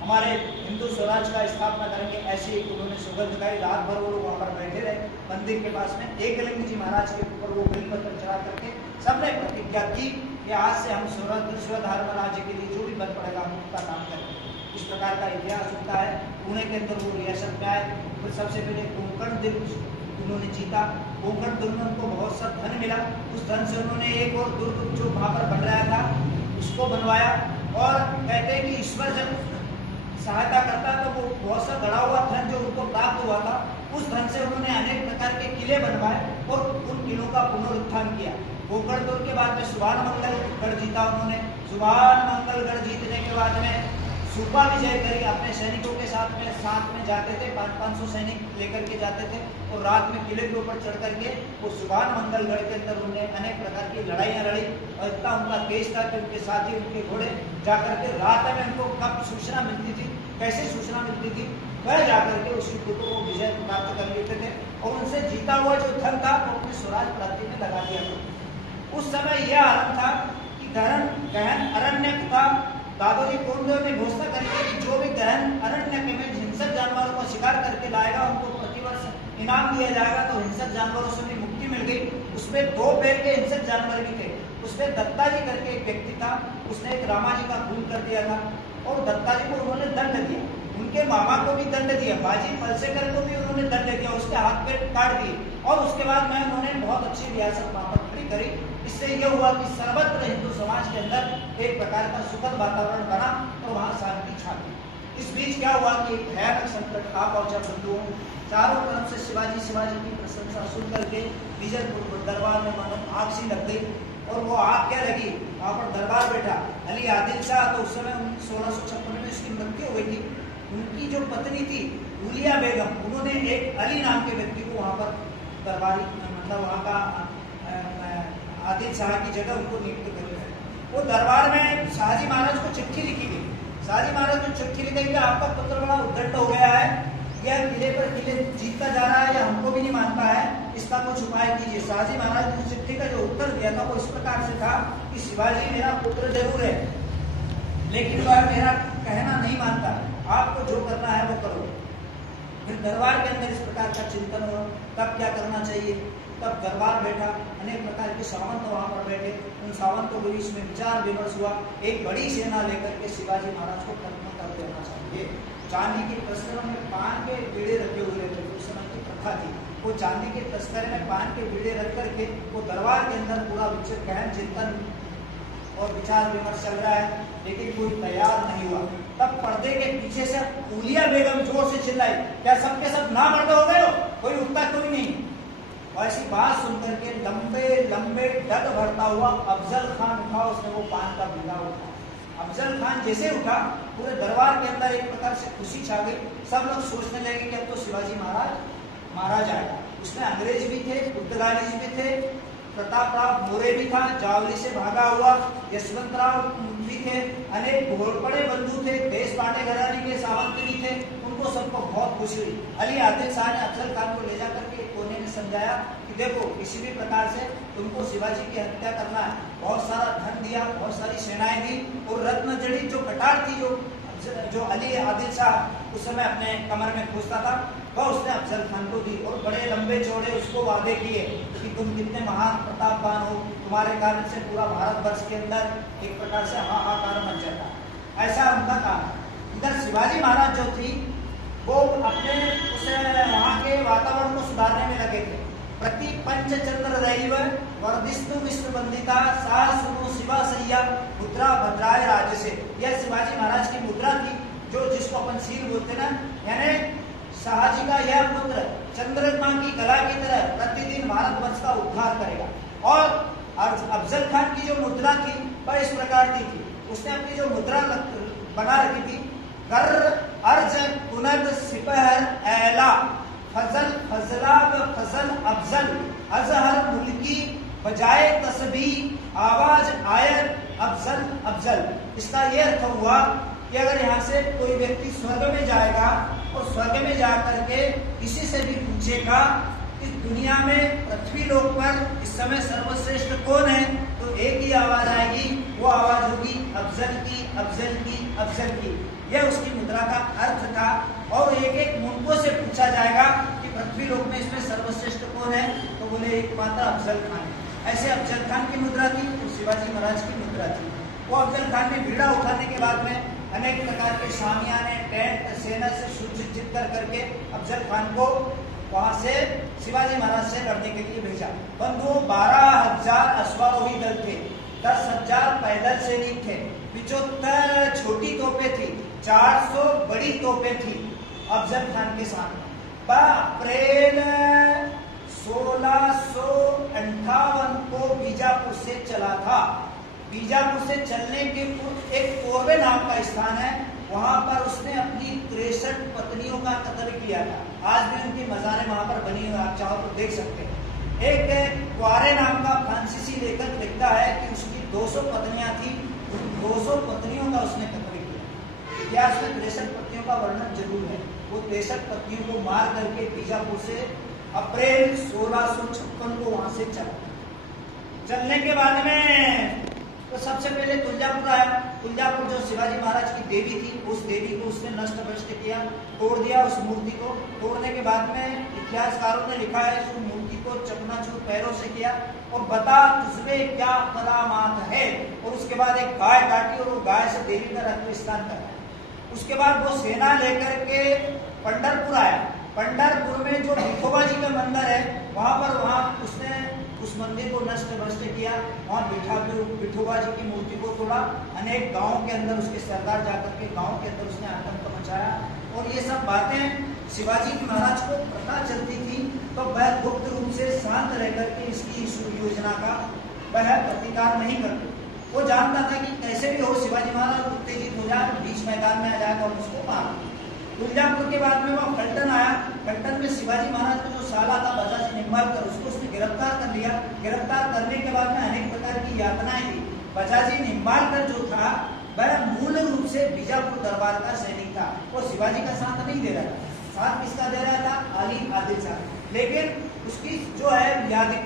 हमारे हिंदू स्वराज का स्थापना करेंगे, ऐसी एक उन्होंने सुगंध गाई। रात भर वो लोग वहां पर बैठे रहे मंदिर के पास में। एकलिंग जी महाराज के ऊपर वो बिल्व पत्र चढ़ा करके सबने प्रतिज्ञा की कि आज से हम स्वधर्म राज्य के लिए जो भी बल पड़ेगा हम उसका काम करेंगे। इस प्रकार का इतिहास होता है। पुणे के अंदर वो रियासत में आए। फिर सबसे पहले कोंकण दुर्ग उन्होंने जीता। कोंकण दुर्ग में उनको बहुत सा धन मिला। उस धन से उन्होंने एक और दुर्ग जो वहां पर बन रहा था उसको बनवाया। और कहते हैं कि ईश्वर जब सहायता करता तो वो बहुत सा गड़ा हुआ धन जो उनको प्राप्त हुआ था, उस धन से उन्होंने अनेक प्रकार के किले बनवाए और उन किलों का पुनरुत्थान किया। कोंकण दुर्ग के बाद में सुभान मंगल गढ़ जीता उन्होंने। सुभान मंगल गढ़ जीतने के बाद में सुबा विजय करी, अपने सैनिकों के साथ में जाते थे, 500 सैनिक लेकर के जाते थे और रात में किले के ऊपर चढ़ करके वो सुभान मंगलगढ़ के अंदर उन्होंने अनेक प्रकार की लड़ाइयाँ लड़ी और इतना उनका तेज था कि उनके साथी उनके घोड़े जाकर के रात में उनको कब सूचना मिलती थी, कैसे सूचना मिलती थी, वह जाकर के उस युद्ध को विजय प्राप्त कर लेते थे और उनसे जीता हुआ जो धन था वो अपने स्वराज प्राप्ति में लगा दिया था। उस समय यह आरंभ था कि गहन अरण्य था। दादोजी कोंडदेव ने घोषणा करी कि जो भी गहन अरण्य में हिंसक जानवरों को शिकार करके लाएगा उनको प्रतिवर्ष इनाम दिया जाएगा। तो हिंसक जानवरों से भी मुक्ति मिल गई। उसमें 2 पैर के हिंसक जानवर भी थे। उसमें दत्ता जी करके एक व्यक्ति था, उसने एक रामा जी का खून कर दिया था और दत्ता जी को उन्होंने दंड दिया, उनके मामा को भी दंड दिया, बाजी पलसेकर को भी उन्होंने दंड दिया, उसके हाथ पैर काट दिए और उसके बाद में उन्होंने बहुत अच्छी रियासत वहां पर खड़ी करी। इससे यह हुआ कि सर्वत्र हिंदू समाज के अंदर एक प्रकार का सुखद वातावरण बना और वहां शांति छा गई। इस बीच क्या हुआ कि भयानक संकट आ पहुंचा बंधुओं। चारों तरफ से शिवाजी की प्रशंसा सुन करके बीजलपुर दरबार में मानो आग सी लग गई। और वो आग क्या लगी, वहां पर दरबार बैठा अली आदिल शाह, तो उस समय 1656 में उसकी मृत्यु हो गई थी। उनकी जो पत्नी थी उलिया बेगम, उन्होंने एक अली नाम के व्यक्ति को वहां पर दरबारी मतलब वहां का आदिल शाह की जगह उनको नियुक्त कर दिया। वो दरबार में शाहजी महाराज को चिट्ठी लिखी गई। शाहजी महाराज को चिट्ठी लिखी कि आपका पुत्र बड़ा उद्दंड हो गया है, यह किले पर किले जीतता जा रहा है, या हमको भी नहीं मानता है, इसका कुछ उपाय कीजिए। शाहजी महाराज ने चिट्ठी का जो उत्तर दिया था वो इस प्रकार से था कि शिवाजी मेरा पुत्र जरूर है, लेकिन वह मेरा कहना नहीं मानता, आपको जो करना है वो करो। फिर दरबार के अंदर इस प्रकार का चिंतन हुआ, तब क्या करना चाहिए। तब दरबार बैठा, अनेक प्रकार के सावंत वहां पर बैठे, उन सावंतों के बीच में विचार विमर्श हुआ। एक बड़ी सेना लेकर के शिवाजी महाराज को खत्म कर देना चाहिए। चांदी के तस्करों में पान के बीड़े रखे हुए थे, उस समय की प्रथा थी। वो चांदी के तस्करे में पान के बीड़े रख करके वो दरबार के अंदर पूरा गहन चिंतन और विचार विमर्श चल रहा है, लेकिन कोई तैयार नहीं हुआ। तब पर्दे के पीछे से उलिया बेगम जोर से चिल्लाई, क्या सबके सब ना मर्द हो गए हो, कोई उठता क्यों नहीं। और ऐसी बात सुनकर के लंबे लंबे डग भरता हुआ अफजल खान उठा, उसने वो पान का बीड़ा उठा। अफजल खान जैसे उठा, पूरे दरबार के अंदर एक प्रकार से खुशी छा गई। सब लोग सोचने लगे कि अब तो शिवाजी महाराज मारा जाएगा। उसमें अंग्रेज भी थे, पुर्तगालीज भी थे, प्रतापराव मोरे भी था, जावली से भागा हुआ यशवंतराव भी थे, अनेक घोड़पड़े बंधु थे, देश पांडे घराने के सावंत भी थे। उनको सबको बहुत खुशी हुई। अली आदिल शाह ने अफजल खान को ले जाकर के कोने में समझाया कि देखो किसी भी प्रकार से तुमको शिवाजी की हत्या करना है। बहुत सारा धन दिया, बहुत सारी सेनाएं दी और रत्न जड़ी जो कटार थी जो अली आदिल शाह उस समय अपने कमर में खोजता था, वह उसने अफजल खान को दी और बड़े लंबे चौड़े उसको वादे किए कि तुम कितने महान प्रतापवान हो, तुम्हारे कारण से पूरा भारतवर्ष के अंदर एक प्रकार से हाहाकार मच जाता। ऐसा उनका काम। इधर शिवाजी महाराज जो थी वो अपने उस वहाँ के वातावरण को सुधारने में लगे थे। प्रति पंचचंद्र रैव वर्धिष्णु विष्णु वंदिता सा सुनो शिवा सैया मुद्रा भद्राय राज से, यह शिवाजी महाराज की मुद्रा थी, जो जिसको अपन सील बोलते ना, यानी शाहजी का यह पुत्र चंद्रमा की कला की तरह प्रतिदिन भारतवर्ष का उद्धार करेगा। और अफजल खान की जो मुद्रा थी वह इस प्रकार की थी। उसने अपनी जो मुद्रा बना रखी थी, कर अर्ज कुनद सिपहर ऐला फजल फजलाब फजल अफजल अजहर मुल्की बजाय तस्बी आवाज आयर अफजल अफजल। इसका यह अर्थ हुआ कि अगर यहाँ से कोई व्यक्ति स्वर्ग में जाएगा और स्वर्ग में जाकर के किसी से भी पूछेगा इस दुनिया में पृथ्वी लोक पर इस समय सर्वश्रेष्ठ कौन है, तो एक ही आवाज आएगी, वो आवाज होगी अफजल की अफजल की अफजल की। यह उसकी मुद्रा का अर्थ था। और एक एक मुल्कों से पूछा जाएगा कि पृथ्वी लोक में इसमें सर्वश्रेष्ठ कौन है, तो बोले एकमात्र अफजल खान है। ऐसे अफजल खान की मुद्रा थी तो शिवाजी महाराज की मुद्रा थी। वो अफजल खान ने बीड़ा उठाने के बाद में अनेक प्रकार के शामियाने टेंट सेना से सुसज्जित कर करके अफजल खान को वहां से शिवाजी महाराज से लड़ने के लिए भेजा। बंधुओं 12,000 अश्वारोही दल थे, 10,000 पैदल सैनिक थे, 75 छोटी तोपें थी, 400 बड़ी तोपें थी अफजल खान के साथ। अप्रैल 1658 को बीजापुर से चला था। बीजापुर से चलने के एक कोरबे नाम का स्थान है, वहां पर उसने अपनी 63 पत्नियों का कत्ल किया था। आज भी उनकी मज़ारें वहां पर बनी हुई, आप चाहो तो देख सकते हैं। एक क्वारे नाम का फ्रांसीसी लेखक लिखता है कि उसकी 200 पत्नियां थी, 200 पत्नियों का उसने कत्ल किया। इतिहास में 63 पत्नियों का वर्णन जरूर है। वो 63 पत्नियों को मार करके बीजापुर से अप्रैल 1656 को वहां से चलने के बाद में तो सबसे पहले तुलजापुर आया। तुलजापुर जो शिवाजी महाराज की देवी थी, उस देवी को उसने नष्ट भ्रष्ट किया, तोड़ दिया उस मूर्ति को। तोड़ने के बाद में इतिहासकारों ने लिखा है उस मूर्ति को चकनाचूर पैरों से किया और बता तुझमें क्या करामात है। और उसके बाद एक गाय काटी और वो गाय से देवी का रक्त स्नान कराया। उसके बाद वो सेना लेकर के पंढरपुर आया। पंढरपुर में जो विठोबा जी का मंदिर है वहां उसने उस मंदिर को नष्ट भ्रष्ट किया। वहाँ विठोबा जी की मूर्ति को तोड़ा। अनेक गांवों के अंदर उसके सरदार जाकर के गांव के अंदर उसने आतंक मचाया। और ये सब बातें शिवाजी महाराज को पता चलती थी तो वह गुप्त रूप से शांत रह करके इसकी योजना का वह प्रतिकार नहीं करते। वो जानता था कि कैसे भी हो शिवाजी महाराज उत्तेजित हो जाए, बीच मैदान में आ जाएगा और उसको मार। तुलजापुर के बाद में वो फलटन आया। फलटन में शिवाजी महाराज का जो साला था बजाजी निम्बालकर, उसको उसने गिरफ्तार कर लिया। गिरफ्तार करने के बाद में अनेक प्रकार की यातनाएं दी। बजाजी निम्बालकर जो था वह मूल रूप से बीजापुर दरबार का सैनिक था। वो शिवाजी का साथ नहीं दे रहा था। साथ किसका दे रहा था? अली आदिल शाह। लेकिन उसकी जो है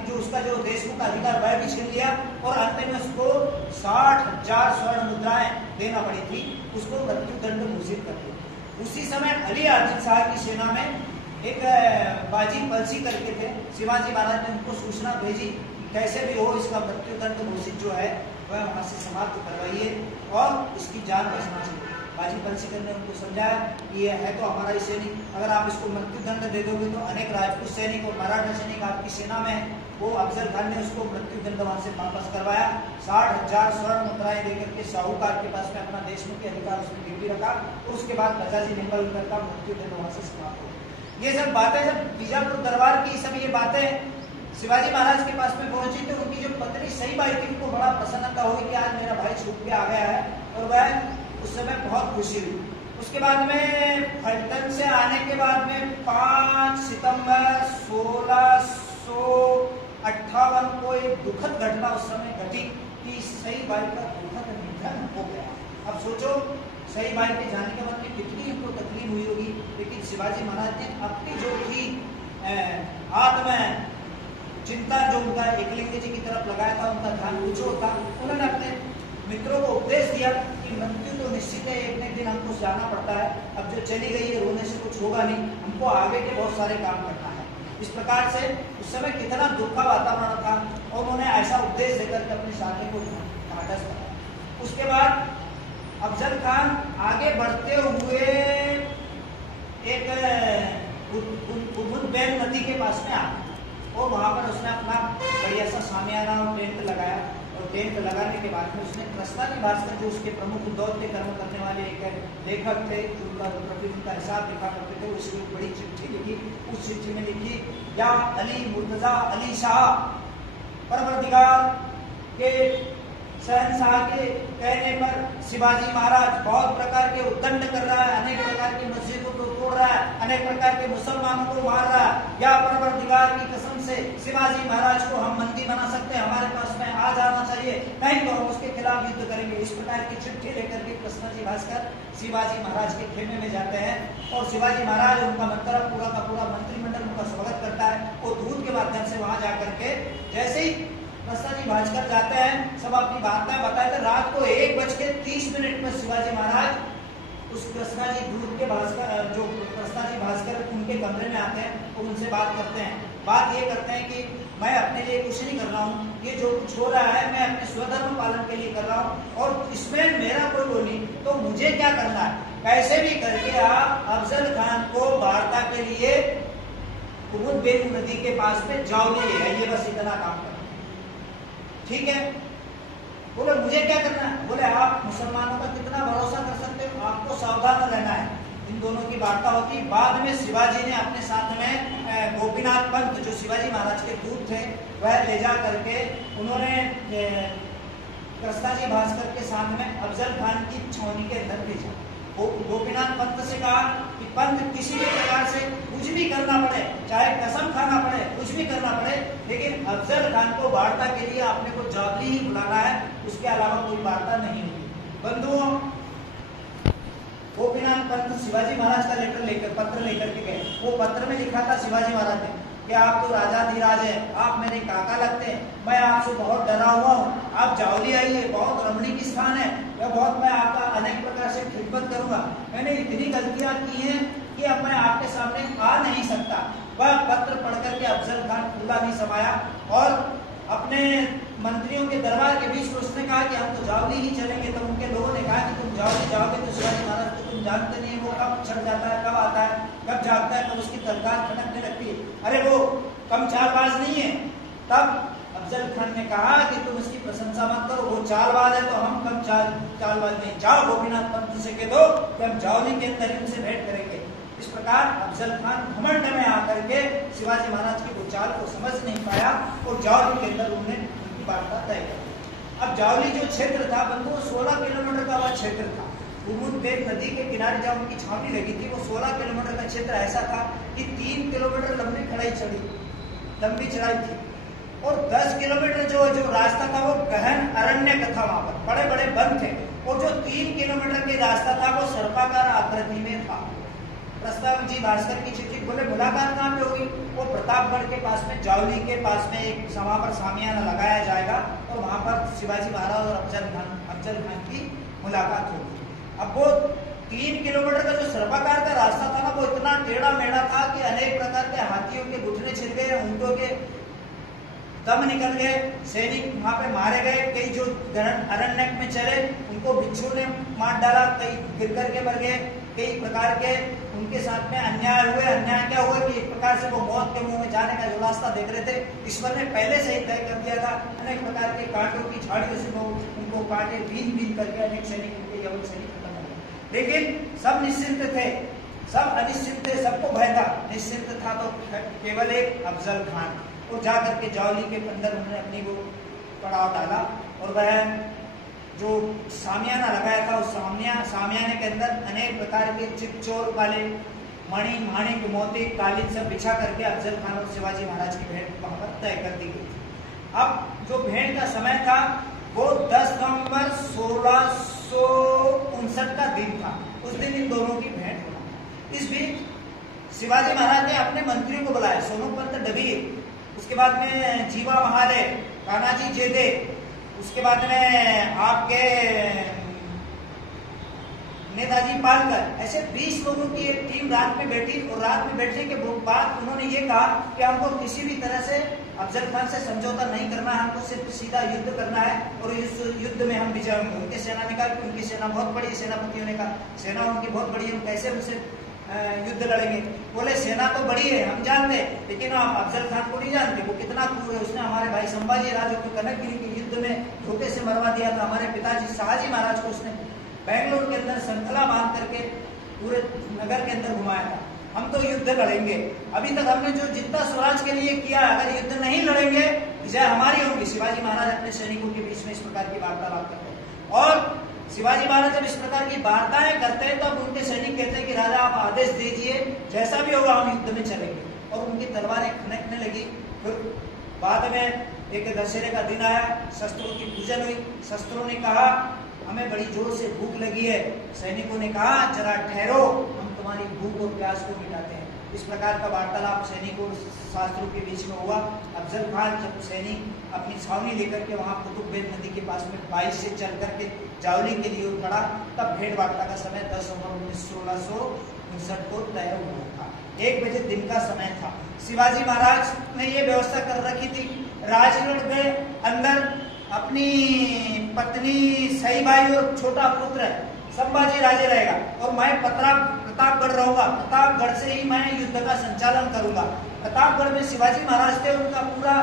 जो उसका जो देशमुख का अधिकार वह भी छीन लिया और अंत में उसको 60,000 स्वर्ण मुद्राएं देना पड़ी थी। उसको मृत्यु दंड घोषित कर दिया। उसी समय अली आदिल शाह की सेना में एक बाजी पलसी करके थे। शिवाजी महाराज ने उनको सूचना भेजी कैसे भी हो इसका मृत्यु दंड घोषित जो है वह वहां से समाप्त करवाइए और इसकी जान बचना चाहिए। बाजी पलसीकर ने उनको समझाया कि ये है तो हमारा ही सैनिक, अगर आप इसको मृत्यु दंड दे दोगे तो अनेक राजपूत सैनिक और मराठा सैनिक आपकी सेना में है। वो अफजल खान ने उसको मृत्यु दंड वहां से वापस करवाया। 60,000 स्वर्ण मुद्राएं लेकर के साहूकार के पास में अपना देशमुख के अधिकार उसने गिरवी रखा और उसके बाद बजाजी निम्बालकर का मृत्यु दंड वहां से समाप्त हो। ये सब बातें जब बीजापुर दरबार की सब ये बातें शिवाजी महाराज के पास में पहुंची तो उनकी जो पत्नी सही बाई थी उनको बड़ा प्रसन्नता हुई कि आज मेरा भाई छूट के आ गया है और वह उस समय बहुत खुशी हुई। उसके बाद में फलटन से आने के बाद में 5 सितंबर 1658 को एक दुखद घटना उस समय घटी कि सई बाई का दुखद निधन हो गया। अब सोचो सई बाई के जाने के बाद में कितनी इनको तकलीफ हुई होगी। लेकिन शिवाजी महाराज ने अपनी जो थी आत्म चिंता जो उनका एकलिंग जी की तरफ लगाया था, उनका ध्यान कुछ और था। उन्होंने अपने मित्रों को उपदेश दिया कि मृत्यु तो निश्चित है, एक न दिन हमको जाना पड़ता है। अब जो चली गई है रोने से कुछ होगा नहीं, हमको आगे के बहुत सारे काम करना है। इस प्रकार से उस समय कितना दुख का वातावरण था और उन्होंने ऐसा उपदेश देकर के अपने साथी को ढांढस बनाया। उसके बाद अफजल खान आगे बढ़ते हुए एक उद्बैन नदी के पास में आ और वहां पर उसने अपना बढ़िया सा सामियाना और टेंट लगाया। और टेंट लगाने के बाद में उसने कृष्णाजी भास्कर जो उसके प्रमुख दौत्य कर्म करने वाले एक लेखक थे, उनका हिसाब लिखा करते थे, उसने एक बड़ी चिट्ठी लिखी। उस चिट्ठी में लिखी, या अली मुर्तजा अली शाह परवरदिगार के शहनशाह के कहने पर शिवाजी महाराज बहुत प्रकार के उद्दंड कर रहा है, अनेक प्रकार की मस्जिदों को तोड़ रहा है, अनेक प्रकार के मुसलमानों को मार रहा है। या परवरदिगार की कसम से शिवाजी महाराज को हम बंदी बना सकते हैं, हमारे पास में आ जाना चाहिए, नहीं तो हम उसके खिलाफ युद्ध करेंगे। इस प्रकार की चिट्ठी लेकर के कृष्णाजी भास्कर शिवाजी महाराज के खेमे में जाते हैं और शिवाजी महाराज उनका मतलब पूरा का पूरा मंत्रिमंडल उनका स्वागत करता है। वो दूत के माध्यम से वहां जाकर के जैसे ही कृष्णाजी भास्कर जाते हैं, सब अपनी बातें बताते। रात को 1:30 में शिवाजी महाराज उस कृष्णाजी दूत के भास्कर जो कृष्णाजी भास्कर उनके कमरे में आते हैं और उनसे बात करते हैं। बात ये करते हैं कि मैं अपने लिए कुछ नहीं कर रहा हूँ, ये जो कुछ हो रहा है मैं अपने स्वधर्म पालन के लिए कर रहा हूँ और इसमें मेरा कोई वो नहीं, तो मुझे क्या करना है, कैसे भी करके आप अफजल खान को वार्ता के लिए उद्बैन नदी के पास में जाओ ले आइए, बस इतना काम करना, ठीक है। बोले मुझे क्या करना है? बोले आप मुसलमानों का कितना भरोसा कर सकते हो, आपको सावधान रहना है। इन दोनों की वार्ता होती। बाद में शिवाजी ने अपने साथ में गोपीनाथ पंत जो शिवाजी महाराज के दूत थे वह ले जा करके उन्होंने कृष्णाजी भास्कर के साथ में अफजल खान की छावनी के अंदर भेजा। गोपीनाथ पंत से कहा कि पंत किसी भी प्रकार से कुछ भी करना पड़े, चाहे कसम खाना पड़े, कुछ भी करना पड़े, लेकिन अफजल खान को वार्ता के लिए आपने को जावली ही बुलाना है, उसके अलावा कोई वार्ता नहीं होगी। बंधुओं, गोपीनाथ पंत शिवाजी महाराज का पत्र लेकर के गए। वो पत्र में लिखा था शिवाजी महाराज ने कि आप तो राजाधिराज हैं, आप मेरे काका लगते हैं, मैं आपसे बहुत डरा हुआ हूँ, आप जावली आइए, बहुत रमणीक स्थान है, मैं आपका अनेक प्रकार से खिदमत करूंगा। मैंने इतनी गलतियां की हैं कि अब मैं आपके सामने आ नहीं सकता। वह पत्र पढ़ करके अफजल खान फूला नहीं समाया और अपने मंत्रियों के दरबार के बीच में उसने कहा कि हम तो जावली ही चलेंगे। तो उनके लोगों ने कहा कि तुम जावली जाओगे तो शिवाजी महाराज को तुम जानते नहीं, वो कब छड़ जाता है, कब आता है, कब जागता है, कब उसकी तलवार खनकने लगती है, अरे वो कम चालबाज नहीं है। तब अफजल खान ने कहा कि तुम इसकी प्रशंसा मत करो, वो चालबाज है तो हम कम चालबाज नहीं। जाओ गोपीनाथ पंत से कह दो कि हम जावली के अंदर इनसे भेंट करेंगे। इस प्रकार अफजल खान घमंड में आकर के शिवाजी महाराज की वो चाल को समझ नहीं पाया और जावली के अंदर उन्होंने उनकी वार्ता तय कर दी। अब जावली जो क्षेत्र था बंधु 16 किलोमीटर का वह क्षेत्र था। उमुदबेग नदी के किनारे जब उनकी छावनी लगी थी, वो 16 किलोमीटर का क्षेत्र ऐसा था कि 3 किलोमीटर लंबी चढ़ाई थी और 10 किलोमीटर जो रास्ता था वो गहन अरण्य था, वहां पर बड़े बड़े वन थे और जो 3 किलोमीटर के रास्ता था वो सर्पाकार आकृति में था। प्रस्ताव जी भास्कर की चिट्ठी बोले मुलाकात कहाँ पे होगी? वो प्रतापगढ़ के पास में, जावली के पास में एक सभा पर सामियाना लगाया जाएगा और वहां पर शिवाजी महाराज और अफजल खान की मुलाकात होगी। अब वो 3 किलोमीटर का जो सर्पाकार का रास्ता था ना, वो इतना टेढ़ा मेढ़ा था कि अनेक प्रकार के हाथियों के घुटने छिल गए, ऊंटों के दम निकल गए, सैनिक वहां पे मारे गए, कई जो अरण्य में चले उनको बिच्छू ने मार डाला, कई गिर करके मर गए, कई प्रकार के उनके साथ में अन्याय हुए। अन्याय क्या हुआ कि एक प्रकार से वो मौत के मुंह में जाने का जो रास्ता देख रहे थे, ईश्वर ने पहले से ही तय कर दिया था। अनेक प्रकार के कांटों की झाड़ियों से वो उनको कांटे बीन करके अनेक सैनिक उनके यवन सैनिक खत्म हो गए। लेकिन सब निश्चिंत थे, सब अनिश्चित थे, सबको भय था। निश्चिंत था तो केवल एक अफजल खान, और जाकर के जावली के अंदर उन्होंने अपनी वो पड़ाव डाला और वह जो सामियाना लगाया था उस सामियाने के अंदर अनेक प्रकार के चिकचोर वाले मणि माणिक मोती कालीन सब बिछा करके अफजल खान और शिवाजी महाराज की भेंट वहां पर तय कर दी गई थी। अब जो भेंट का समय था वो 10 नवंबर 1659 का दिन था। उस दिन इन दोनों की भेंट हुई। इस बीच शिवाजी महाराज ने अपने मंत्रियों को बुलाया, सोनूपंत डबी, उसके बाद में जीवा महाले, कानाजी जेदे, उसके बाद में आपके नेताजी पालकर, ऐसे 20 लोगों की एक टीम रात में बैठी और रात में बैठने के बाद उन्होंने ये कहा कि हमको किसी भी तरह से अफजल खान से समझौता नहीं करना है, हमको सिर्फ सीधा युद्ध करना है और इस युद्ध में हम विजय होंगे। उनके सेना ने कहा कि उनकी सेना बहुत बड़ी, सेनापतियों ने कहा सेना उनकी बहुत बड़ी है, हम कैसे उनसे युद्ध लड़ेंगे? बोले सेना तो बड़ी है हम जानते हैं, लेकिन आप अफजल खान को नहीं जानते, वो कितना क्रूर है। उसने हमारे भाई संभाजी राजा को कनकगिरी के युद्ध में धोखे से मरवा दिया था। हमारे पिताजी शाहजी महाराज को उसने बेंगलोर के अंदर श्रृंखला बांध करके पूरे नगर के अंदर घुमाया था। हम तो युद्ध लड़ेंगे, अभी तक हमने जो जितना स्वराज के लिए किया, अगर युद्ध नहीं लड़ेंगे विजय हमारी होगी। शिवाजी महाराज अपने सैनिकों के बीच में इस प्रकार की वार्तालाप करते हैं और शिवाजी महाराज जब इस प्रकार की वार्ताएं करते हैं तब उनके सैनिक कहते हैं कि राजा आप आदेश दीजिए, जैसा भी होगा हम युद्ध में चलेंगे। और उनकी तलवारें खनकने लगी। फिर बाद में एक दशहरे का दिन आया, शस्त्रों की पूजन हुई। शस्त्रों ने कहा हमें बड़ी जोर से भूख लगी है। सैनिकों ने कहा जरा ठहरो, हम तुम्हारी भूख और प्यास को मिटाते हैं। इस प्रकार का वार्तालाप सैनिकों और शास्त्रों के बीच में हुआ। अफजल खान जब सैनिक अपनी छावनी लेकर के वहां कुतुबबेग नदी के पास में 22 से चल करके जावली के लिए पड़ा, तब भेंट वार्ता का समय 10 नवंबर 1659 को तय हुआ था। 1 बजे दिन का समय था। शिवाजी महाराज ने ये व्यवस्था कर रखी थी, राजगढ़ में अंदर अपनी पत्नी सईबाई और छोटा पुत्र संभाजी राजे रहेगा और मैं प्रतापगढ़ रहूंगा। प्रतापगढ़ से ही मैं युद्ध का संचालन करूंगा। प्रतापगढ़ में शिवाजी महाराज थे, उनका पूरा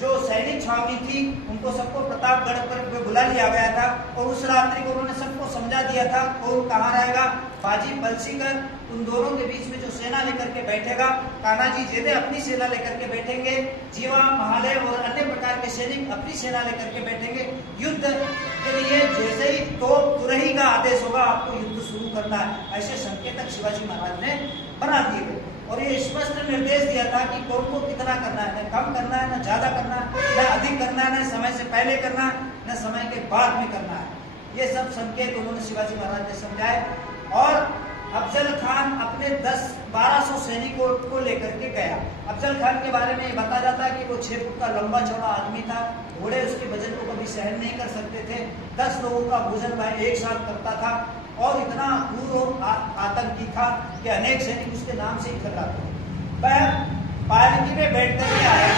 जो सैनिक छावनी थी उनको सबको प्रतापगढ़ पर बुला लिया गया था और उस रात्रि को उन्होंने सबको समझा दिया था कौन कहाँ रहेगा। बाजी बलसीकर उन दोनों के बीच में जो सेना लेकर के बैठेगा, कानाजी जेदे अपनी सेना लेकर के बैठेंगे, जीवा महाले और अन्य प्रकार के सैनिक अपनी सेना लेकर के बैठेंगे। युद्ध के लिए जैसे ही तोप तुरही का आदेश होगा आपको युद्ध शुरू करना है, ऐसे संकेतक शिवाजी महाराज ने बना दिए थे। और ये स्पष्ट निर्देश दिया था कि कौन को कितना करना है, न कम करना है, न ज्यादा करना है, न अधिक करना है, न समय से पहले करना है, न समय के बाद में करना है। ये सब संकेत उन्होंने शिवाजी महाराज ने समझाए। और अफजल खान अपने 1200 सैनिकों को लेकर के गया। अफजल खान के बारे में बता जाता है कि वो 6 फुट का लंबा चौड़ा आदमी था, घोड़े उसके वजन को कभी सहन नहीं कर सकते थे, 10 लोगों का भोजन वह एक साथ करता था, और इतना क्रूर आतंकी था कि अनेक सैनिक उसके नाम से ही थर्राते थे। वह पालकी में बैठ कर आया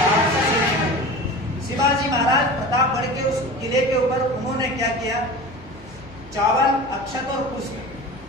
शिवाजी महाराज प्रतापगढ़ के उस किले के ऊपर उन्होंने क्या किया, चावल, अक्षत और पुष्प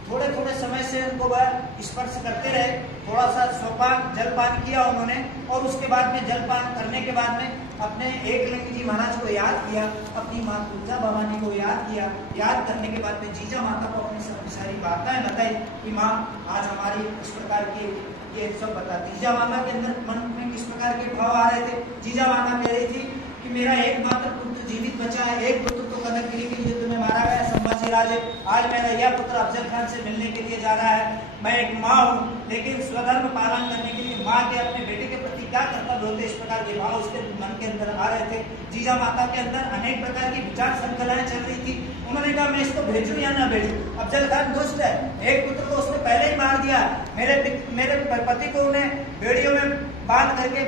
थोड़े थोड़े समय से उनको वह स्पर्श करते रहे, थोड़ा सा सोपान जलपान किया उन्होंने, और उसके बाद में जलपान करने के बाद में अपने एकलिंग जी महाराज को याद किया, अपनी माँ तुलजा भवानी को याद किया। याद करने के बाद में जीजा माता को अपनी सारी बातें बताई कि माँ आज हमारी इस प्रकार की ये सब बताती। जीजा माता के अंदर मन में किस प्रकार के भाव आ रहे थे। जीजा माता कह रही थी कि मेरा एकमात्र पुत्र जीवित बचा है, एक पुत्र तो कनकगिरी के युद्ध में मारा गया, संभाजी राजे। आज मेरा यह पुत्र अफजल खान से मिलने के लिए जा रहा है। मैं एक माँ हूँ, लेकिन स्वधर्म पालन करने के लिए माँ के अपने बेटे के प्रति क्या कर्तव्य होते, इस प्रकार के भाव उसके मन के अंदर आ रहे थे। जीजा माता के अंदर अनेक प्रकार की विचार संकलाएं चल रही थी। उन्होंने कहा मैं इसको भेजूं या ना भेजूं, अफजल खान दुष्ट है, एक पुत्र को उसने पहले ही मार दिया, मेरे पति को उन्हें बेड़ियों में बांध करके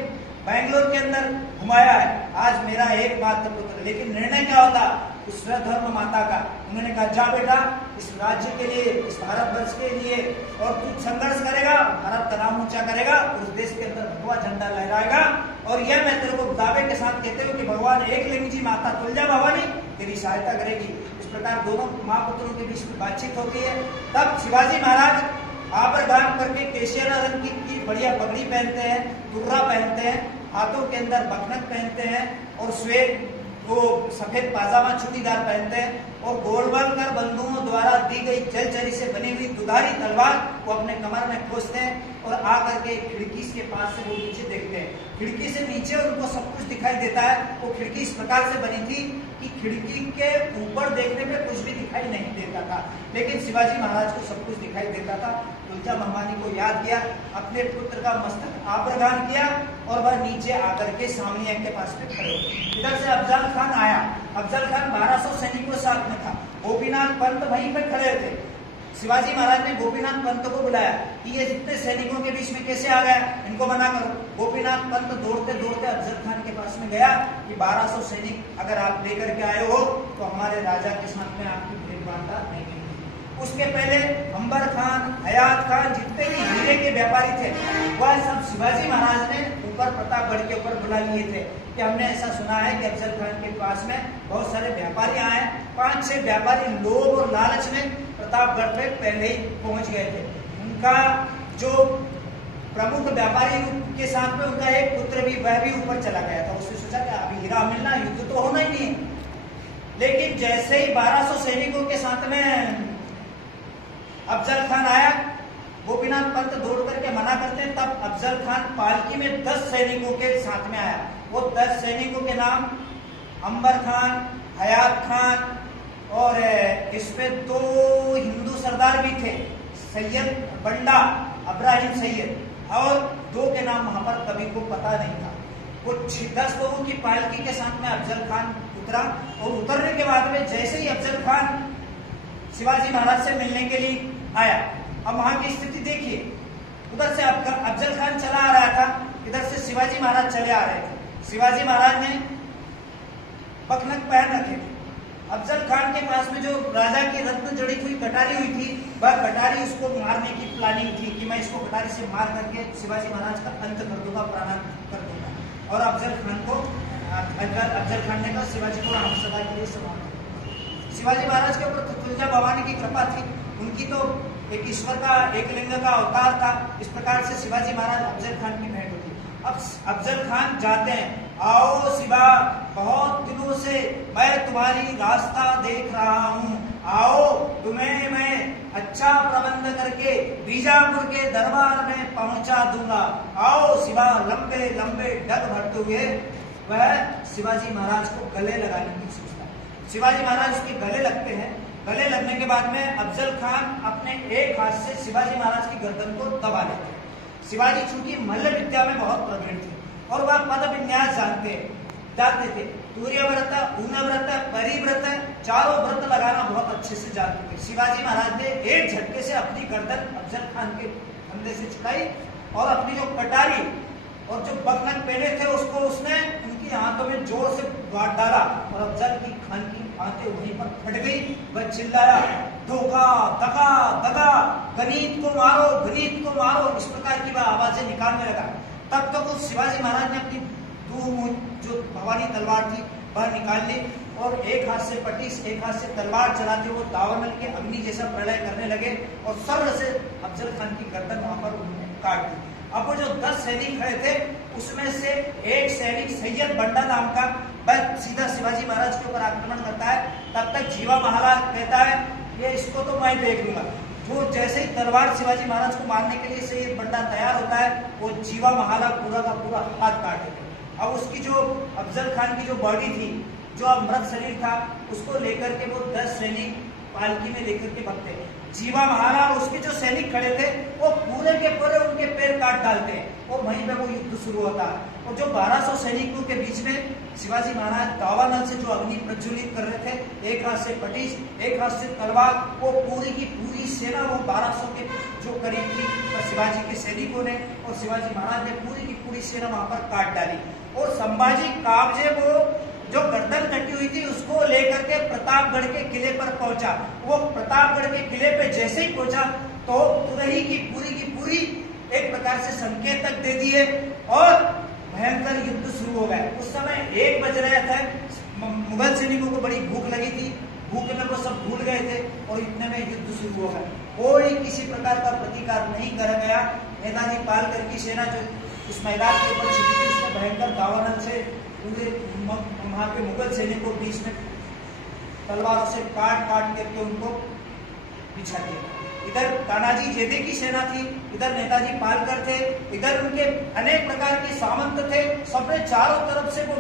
बैंगलोर के अंदर घुमाया है, आज मेरा एकमात्र पुत्र। लेकिन निर्णय क्या होता उस स्वधर्म माता का। उन्होंने कहा जा बेटा, इस राज्य के लिए, इस भारतवर्ष के लिए और तू संघर्ष करेगा, भारत का नाम ऊंचा करेगा, उस देश के अंदर भगवा झंडा लहराएगा। और यह मैं तेरे को दावे के साथ कहते हुए कि भगवान एकलिंग जी माता तुलजा भवानी तेरी सहायता करेगी। इस प्रकार दोनों माँ पुत्रों के बीच में बातचीत होती है। तब शिवाजी महाराज आभरदान करके केशियाना रंग की बढ़िया पगड़ी पहनते हैं, तुर्रा पहनते हैं, हाथों के अंदर बखनक पहनते हैं, और श्वेत वो सफेद पाजामा चूड़ीदार पहनते हैं, और गोलबल कर बंधुओं द्वारा दी गई जलचरी से बनी हुई दुधारी तलवार वो अपने कमर में खोसते हैं, और आकर के खिड़की के पास से वो नीचे देखते हैं। खिड़की से नीचे उनको सब कुछ दिखाई देता है। वो खिड़की इस प्रकार से बनी थी कि खिड़की के ऊपर देखने में कुछ भी दिखाई नहीं देता था, लेकिन शिवाजी महाराज को सब कुछ दिखाई देता था। तुलजा भवानी को याद किया, अपने पुत्र का मस्तक आभ्रदान किया, और वह नीचे आकर के सामने के पास में खड़े हो। इधर से अफजल खान आया। अफजल खान 1200 सैनिकों साथ में था। गोपीनाथ पंत वहीं पर खड़े थे। शिवाजी महाराज ने गोपीनाथ पंत को बुलाया कि ये जितने सैनिकों के बीच में कैसे आ गया, इनको मना करो। गोपीनाथ पंत दौड़ते दौड़ते अफजल खान के पास में गया कि 1200 सैनिक अगर आप लेकर के आए हो तो हमारे राजा के साथ में आपकी भेंटवार्ता नहीं है। उसके पहले अंबर खान, हयात खान, जितने भी हीरे के व्यापारी थे, वह सब शिवाजी महाराज ने ऊपर प्रतापगढ़ के ऊपर बुला लिए थे कि हमने ऐसा सुना है कि अफजल खान के पास में बहुत सारे व्यापारी आए। 5-6 व्यापारी लोभ और लालच में प्रतापगढ़ पे पहले ही पहुंच गए थे। उनका जो प्रमुख व्यापारी के साथ में उनका एक पुत्र भी, वह भी ऊपर चला गया था। उसने सोचा कि अभी हीरा मिलना, युद्ध तो होना ही नहीं है। लेकिन जैसे ही 1200 सैनिकों के साथ में अफजल खान आया, गोपीनाथ पंत दौड़ करके मना करते हैं, तब अफजल खान पालकी में 10 सैनिकों के साथ में आया। वो 10 सैनिकों के नाम अंबर खान, हयात खान, और इसमें 2 हिंदू सरदार भी थे, सैयद बंडा, अब्राहिम सैयद, और 2 के नाम वहां पर कभी को पता नहीं था। वो 10 लोगों की पालकी के साथ में अफजल खान उतरा, और उतरने के बाद में जैसे ही अफजल खान शिवाजी महाराज से मिलने के लिए आया, अब वहां की स्थिति देखिए, उधर से अफजल खान चला आ रहा था, इधर से शिवाजी महाराज चले आ रहे थे। शिवाजी महाराज ने बखनक पहन रखे थे। अफजल खान के पास में जो राजा की रत्न जड़ित हुई कटारी हुई थी, वह कटारी उसको मारने की प्लानिंग थी कि मैं इसको कटारी से मार करके शिवाजी महाराज का अंत कर दूंगा, प्राणांत कर दूंगा। और अफजल खान ने कहा शिवाजी को हम सदा के लिए समाप्त। शिवाजी महाराज के ऊपर तुलजा भवानी की कृपा थी, उनकी तो एक ईश्वर का, एक लिंग का अवतार था। इस प्रकार से शिवाजी महाराज अफजल खान की भेंट होती। अब अफजल खान जाते हैं, आओ शिवा, बहुत दिनों से मैं तुम्हारी रास्ता देख रहा हूँ, आओ तुम्हें मैं अच्छा प्रबंध करके बीजापुर के दरबार में पहुंचा दूंगा, आओ शिवा। लंबे लंबे डग भरते हुए वह शिवाजी महाराज को गले लगाने की सोचता है। शिवाजी महाराज उसके गले लगते हैं, गले लगने के बाद में अफजल खान अपने एक हाथ से शिवाजी महाराज की गर्दन को दबा लेते हैं। शिवाजी चूंकि मल्ल विद्या में बहुत प्रवीण थे और वह पद विन्यास जानते थे। तूर्य व्रत, ऊन व्रत, परिव्रत, चारों व्रत लगाना बहुत अच्छे से जानते थे। शिवाजी महाराज ने एक झटके से अपनी गर्दन अफजल खान के कंधे से छुड़ाई और अपनी जो कटारी और जो बकनक पहने थे उसको उसने उनकी आंतों में जोर से गाड़ डाला और अफजल खान की आंतें वहीं पर फट गई। वह चिल्लाया, धोखा, दगा, दगा, गणित को मारो, गणित को मारो, इस प्रकार की वह आवाजें निकालने लगा। तब तक उस शिवाजी महाराज ने अपनी जो भवानी तलवार थी वह निकाल ली और एक हाथ से पटीस, एक हाथ से तलवार चलाते वो दावानल के अग्नि जैसा प्रलय करने लगे और सर्र से अफजल खान की गर्दन वहां पर उन्होंने काट दी। अब वो जो 10 सैनिक खड़े थे उसमें से एक सैनिक सैयद बंडा नाम का वह सीधा शिवाजी महाराज के ऊपर आक्रमण करता है। तब तक जीवा महाराज कहता है ये इसको तो मैं देख लूंगा। जो जैसे ही तलवार शिवाजी महाराज को मारने के लिए सैयद बंडा तैयार होता है वो जीवा महाराज पूरा का पूरा हाथ काट देते। अब उसकी जो अफजल खान की जो बॉडी थी, जो अब मृत शरीर था, उसको लेकर के वो 10 सैनिक पालकी में लेकर के भगते हैं। जीवा महाराज उसके जो सैनिक खड़े थे वो पूरे के पूरे उनके पैर काट डालते हैं और वहीं पे वो युद्ध शुरू होता है। और जो 1200 सैनिकों के बीच में शिवाजी महाराज दावानल से जो अग्नि प्रज्वलित कर रहे थे, एक हाथ से पटीस, एक हाथ से तलवार, वो पूरी की पूरी सेना वो 1200 के जो करीब थी शिवाजी के सैनिकों ने और शिवाजी महाराज ने पूरी की पूरी सेना वहां पर काट डाली। और संभाजी काबजे वो जो गर्दन कटी हुई थी उसको लेकर के प्रतापगढ़ के किले पर पहुंचा। वो प्रतापगढ़ के किले पे जैसे ही पहुंचा तो तुरही की पूरी एक प्रकार से संकेत तक दे दिए और भयंकर युद्ध शुरू हो गया। उस समय 1 बज रहा था। मुगल सैनिकों को बड़ी भूख लगी थी, भूख में वो सब भूल गए थे और इतने में युद्ध शुरू हो गया। कोई किसी प्रकार का प्रतिकार नहीं कर गया। नेताजी पालकर की सेना जो उस मैदान के ऊपर छिपी थी उसने भयंकर दावानल से पूरे वहां के मुगल सैनिकों को बीच में तलवारों से काट करके उनको बिछा दिया। इधर तानाजी जेदे की सेना थी, इधर नेताजी पालकर थे, इधर उनके अनेक प्रकार के सामंत थे। सबने चारों तरफ से वो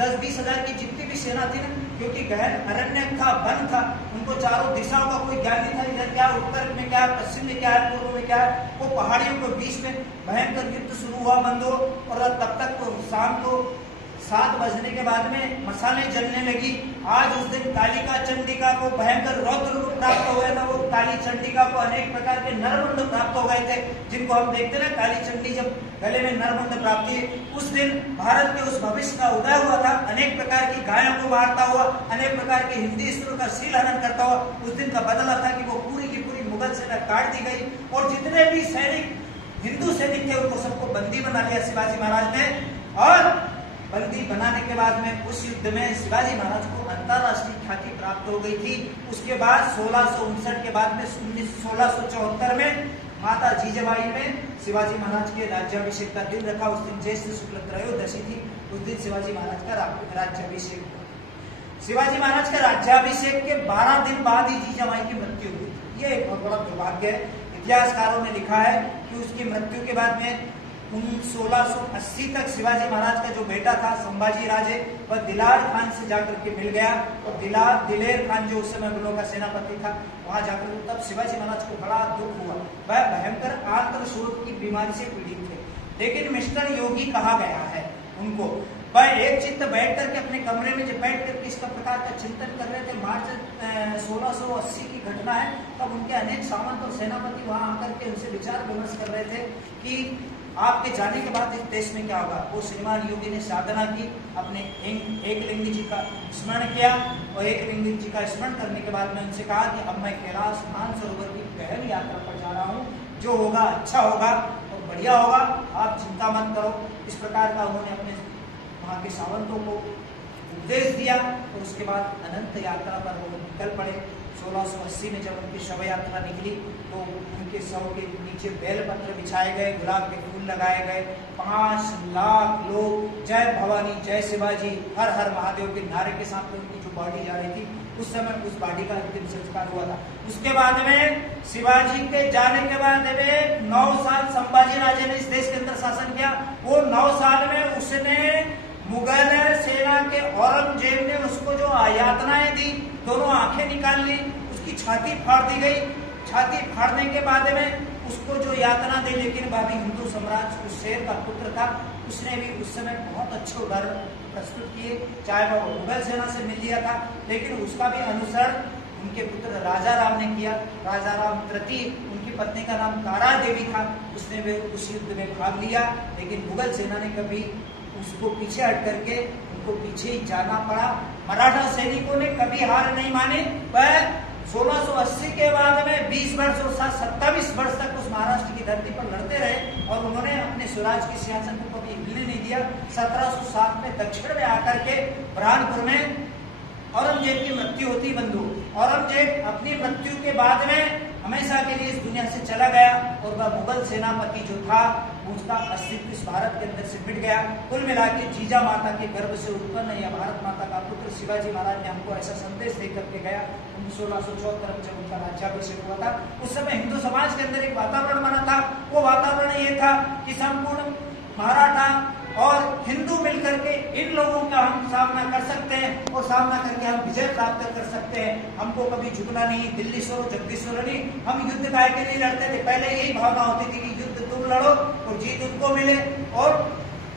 10-20 हजार की जितनी भी सेना थी ना, क्योंकि गहन अरण्य था, वन था, उनको चारों दिशाओं का कोई ज्ञान नहीं था। इधर क्या, उत्तर में क्या, पश्चिम में क्या है, पूर्व में क्या है। वो पहाड़ियों के बीच में भयंकर युद्ध शुरू हुआ बंदो। और तब तक तो शाम को 7 बजने के बाद में मसाले जलने लगी। आज उस दिन कालिका चंडिका को भयंकर रौद्र रूप प्राप्त हो गया था। वो काली चंडिका को अनेक प्रकार के नरमुंड प्राप्त हो गए थे, जिनको हम देखते ना, काली चंडी जब गले में नरमुंड प्राप्ति, उस दिन भारत के उस भविष्य का उदय हुआ था। अनेक प्रकार की गायों को मारता हुआ, अनेक प्रकार के हिंदी स्त्रियों का शील हनन करता हुआ उस दिन का बदला था कि वो पूरी की पूरी मुगल सेना काट दी गई और जितने भी सैनिक हिंदू सैनिक थे उनको सबको बंदी बना लिया शिवाजी महाराज ने। और बंदी बनाने के बाद में उस युद्ध में शिवाजी महाराज को अंतरराष्ट्रीय ख्याति प्राप्त हो गई थी। उसके बाद 1659 के बाद में 1674 में माता जीजाबाई ने शिवाजी महाराज के राज्याभिषेक का दिन रखा। उस दिन ज्येष्ठ शुक्ल त्रयोदशी थी। उस दिन शिवाजी महाराज का राज्याभिषेक हुआ। शिवाजी महाराज का राज्याभिषेक के 12 दिन बाद ही जीजाबाई की मृत्यु हुई। ये एक बहुत बड़ा दुर्भाग्य है। इतिहासकारों ने लिखा है कि उसकी मृत्यु के बाद में 1680 तक शिवाजी महाराज का जो बेटा था संभाजी राजे, वह दिलार खान से जाकर के मिल गया और दिलेर खान जो उस समय मुगलों का सेनापति था, वहां जाकर तब शिवाजी महाराज को बड़ा दुख हुआ। वह भयंकर आंत्रशोथ की बीमारी से पीड़ित थे, लेकिन मिस्टर योगी कहा गया है उनको। वह एक चित्त बैठ करके अपने कमरे में जब बैठ करके इसका प्रकार का चिंतन कर रहे थे। मार्च 1680 की घटना है। तब उनके अनेक सामंत और सेनापति वहां आकर के उनसे विचार विमर्श कर रहे थे कि आपके जाने के बाद इस देश में क्या होगा। वो श्रीमान योगी ने साधना की, अपने एकलिंगी जी का स्मरण किया और एकलिंगी जी का स्मरण करने के बाद में उनसे कहा कि अब मैं कैलाश मानसरोवर की गहन यात्रा पर जा रहा हूँ, जो होगा अच्छा होगा और बढ़िया होगा, आप चिंता मत करो। इस प्रकार का उन्होंने अपने वहाँ के सावंतों को उपदेश दिया और उसके बाद अनंत यात्रा पर वो निकल पड़े। 1680 में जब उनकी शव यात्रा निकली तो उनके शव के नीचे बेलपत्र बिछाए गए, गुलाब के फूल लगाए गए। 5 लाख लोग जय भवानी जय शिवाजी हर हर महादेव के नारे के साथ में उनकी जो बॉडी जा रही थी, उस समय उस बॉडी का अंतिम संस्कार हुआ था। उसके बाद में शिवाजी के जाने के बाद में 9 साल संभाजी राजे ने इस देश के अंदर शासन किया। वो 9 साल में उसने मुगल सेना के औरंगजेब ने उसको जो यातनाएं दी, दोनों आंखें निकाल ली, उसकी उसकी छाती फाड़ दी गई। छाती फाड़ने के बाद में उसको जो यातना दी, लेकिन भाभी हिंदू साम्राज्य उस शेर का पुत्र था, उसने भी उस समय बहुत अच्छे उदाहरण प्रस्तुत किए, चाहे वह मुगल सेना से मिल लिया था, लेकिन उसका भी अनुसरण उनके पुत्र राजा राम ने किया। राजा राम तृतीय, उनकी पत्नी का नाम तारा देवी था, उसने भी उस युद्ध में भाग लिया, लेकिन मुगल सेना ने कभी उसको पीछे हट करके उनको पीछे ही जाना पड़ा। मराठा सैनिकों ने कभी हार नहीं मानी, पर 1680 के बाद में 20 वर्ष और 27 वर्ष तक उस महाराष्ट्र की धरती पर लड़ते रहे और उन्होंने अपने स्वराज के सिंहासन को कभी हिलने नहीं दिया। 1707 में दक्षिण में आकर के बुरहानपुर में औरंगजेब की मृत्यु होती। बंधु औरंगजेब अपनी मृत्यु के बाद में हमेशा के लिए इस दुनिया से चला गया और वह मुगल सेनापति जो था उसका अस्तित्व इस भारत के अंदर से मिट गया। कुल मिला के जीजा माता के गर्भ से उत्पन्न या भारत माता का पुत्र शिवाजी महाराज ने हमको ऐसा संदेश दे करके गया। 1674 में जब उनका राज्याभिषेक हुआ था, उस समय हिंदू समाज के अंदर एक वातावरण बना था। वो वातावरण ये था कि संपूर्ण मराठा और हिंदू मिलकर के इन लोगों का हम सामना कर सकते हैं और सामना करके हम विजय प्राप्त कर सकते हैं। हमको कभी झुकना नहीं, दिल्ली स्वरो जगदीश्वर नहीं, हम युद्ध काय के लिए लड़ते थे। पहले यही भावना होती थी कि युद्ध तुम लड़ो और जीत उनको मिले और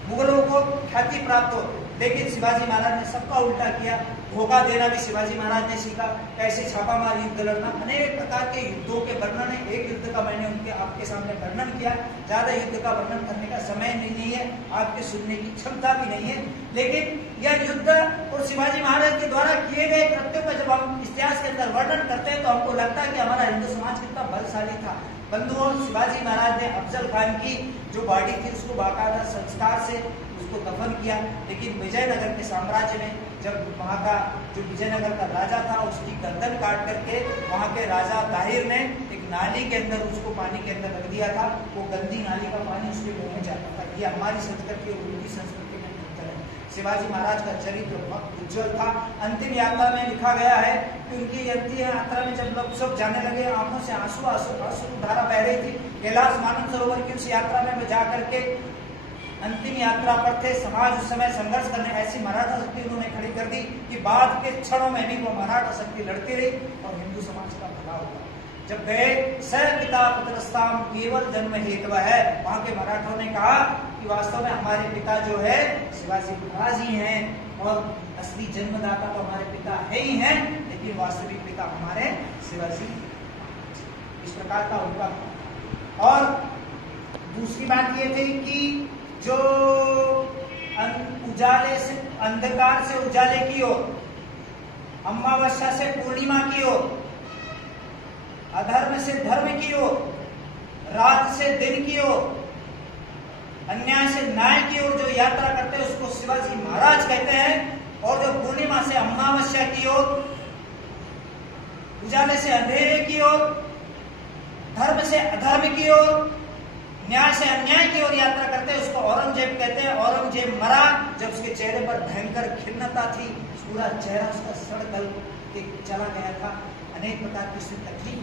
मुगलों को ख्याति प्राप्त हो, लेकिन शिवाजी महाराज ने सबका उल्टा किया। धोखा देना भी शिवाजी महाराज ने सीखा, कैसे छापामार युद्ध लड़ना, अनेक प्रकार के युद्धों के वर्णन है। एक युद्ध का मैंने उनके आपके सामने वर्णन किया, ज्यादा युद्ध का वर्णन करने का समय नहीं है, आपके सुनने की क्षमता भी नहीं है, लेकिन यह युद्ध और शिवाजी महाराज के द्वारा किए गए कृत्यों का जब हम इतिहास के अंदर वर्णन करते हैं तो हमको लगता है कि हमारा हिंदू समाज कितना बलशाली था। बंधुओं, शिवाजी महाराज ने अफजल खान की जो बॉडी थी उसको बाकायदा संस्कार से उसको दफन किया, लेकिन विजयनगर के साम्राज्य में जब वहाँ का जो विजयनगर का राजा था उसकी गर्दन काट करके वहाँ के राजा ताहिर ने एक नाली के अंदर उसको पानी के अंदर रख दिया था। वो गंदी नाली का पानी उसके मुंह में जाता था। ये हमारी संस्कृति और उनकी संस्कृति में अंतर है। शिवाजी महाराज का चरित्र बहुत उज्जवल था। अंतिम यात्रा में लिखा गया है कि उनकी अंतिम यात्रा में जब लोग सब जाने लगे, आंखों से आंसू धारा बह रही थी। कैलाश मानसरोवर की उस यात्रा में जा करके अंतिम यात्रा पर थे। समाज उस समय संघर्ष करने ऐसी मराठा शक्ति उन्होंने खड़ी कर दी कि बाद के क्षणों में भी वो मराठा शक्ति लड़ती रही और हिंदू समाज का भला हुआ। जब गए स पिता पुत्रस्ताम केवल जन्म हेतु है, वहां के मराठों ने कहा कि वास्तव में हमारे पिता जो है शिवाजी महाराज ही हैं और असली जन्मदाता तो हमारे पिता है ही हैं, लेकिन वास्तविक पिता हमारे शिवाजी। इस प्रकार का उनका। और दूसरी बात ये थी कि जो उजाले से अंधकार से उजाले की ओर, अमावस्या से पूर्णिमा की ओर, अधर्म से धर्म की ओर, रात से दिन की ओर, अन्याय से न्याय की ओर जो यात्रा करते हैं उसको शिवाजी महाराज कहते हैं। और जो पूर्णिमा से अमावस्या की ओर, उजाले से अंधेरे की ओर, धर्म से अधर्म की ओर, न्याय से अन्याय की ओर यात्रा करते हैं उसको औरंगजेब कहते हैं। औरंगजेब मरा जब उसके चेहरे पर भयंकर खिन्नता थी, पूरा चेहरा उसका सड़ गल के चला गया था। अनेक प्रकार की उससे तकलीफ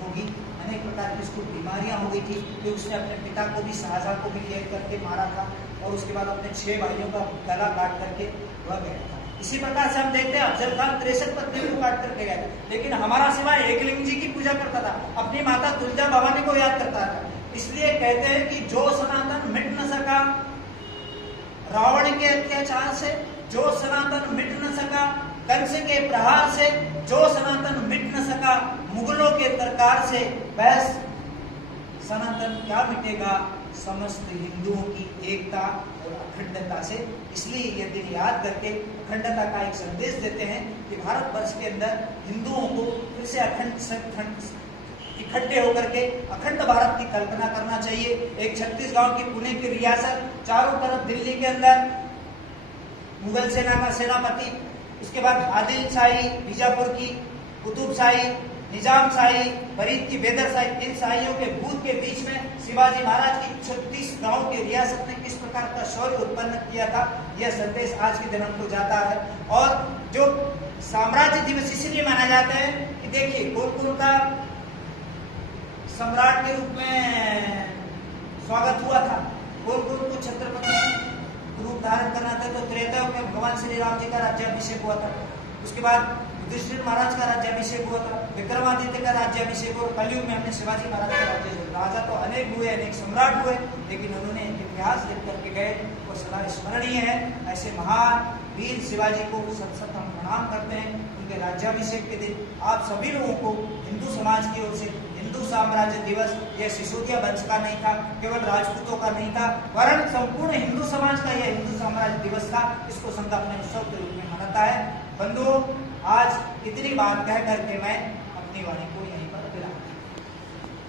होगी, अनेक प्रकार की उसको बीमारियां हो गई थी। तो उसने अपने पिता को भी, शाहजहां को भी कैद करके मारा था और उसके बाद अपने 6 भाइयों का गला काट करके वह गया था। इसी प्रकार से हम देखते हैं अफजल खान 63 पत्नियों को काट करके गया, लेकिन हमारा सिवाय एकलिंग जी की पूजा करता था, अपनी माता तुलजा भवानी को याद करता था। इसलिए कहते हैं कि जो सनातन मिट न सका रावण के अत्याचार से, जो सनातन मिट न सका कंस के प्रहार से, जो सनातन मिट न सका मुगलों के तरकार से, बस सनातन क्या मिटेगा? समस्त हिंदुओं की एकता और अखंडता से। इसलिए यह दिन याद करके अखंडता का एक संदेश देते हैं कि भारतवर्ष के अंदर हिंदुओं को फिर से इकट्ठे होकर के अखंड भारत की कल्पना करना चाहिए। एक छत्तीसगढ़ की पुणे की रियासत, चारों तरफ दिल्ली के अंदर मुगल सेना का सेनापति, उसके बाद आदिल शाही बीजापुर की, कुतुब शाही, निजाम शाही, फरीद की बेदर शाही, इन शाहियों के भूत के बीच में शिवाजी महाराज की 36 गांव की रियासत ने किस प्रकार का शौर्य उत्पन्न किया था, यह संदेश आज के दिन हमको जाता है। और जो साम्राज्य दिवस इसलिए माना जाता है कि देखिए गोलकुल का सम्राट के रूप में स्वागत हुआ था। गोलकुल को छत्रपति रूप धारण करना था तो त्रेता में भगवान श्री राम जी का राज्याभिषेक हुआ था। उसके बाद युधिष्ठिर महाराज का राज्याभिषेक हुआ था, विक्रमादित्य का राज्याभिषेक हुआ, कलयुग में हमने शिवाजी महाराज का राज्याभिषेक। राजा तो अनेक हुए, अनेक सम्राट हुए, लेकिन उन्होंने इतिहास लिख करके गए और सदा स्मरणीय है। ऐसे महान वीर शिवाजी को सत सत हम प्रणाम करते हैं उनके राज्याभिषेक के दिन। आप सभी लोगों को हिंदू समाज की ओर से हिंदू साम्राज्य दिवस यह सिसोदिया वंश का नहीं था, केवल राजपूतों का नहीं था, वरन संपूर्ण हिंदू समाज का यह हिंदू साम्राज्य दिवस था। इसको संघ अपने उत्सव के रूप में मनाता है। बंधुओं, आज इतनी बात कह करके मैं अपनी वाणी को यहीं पर विराम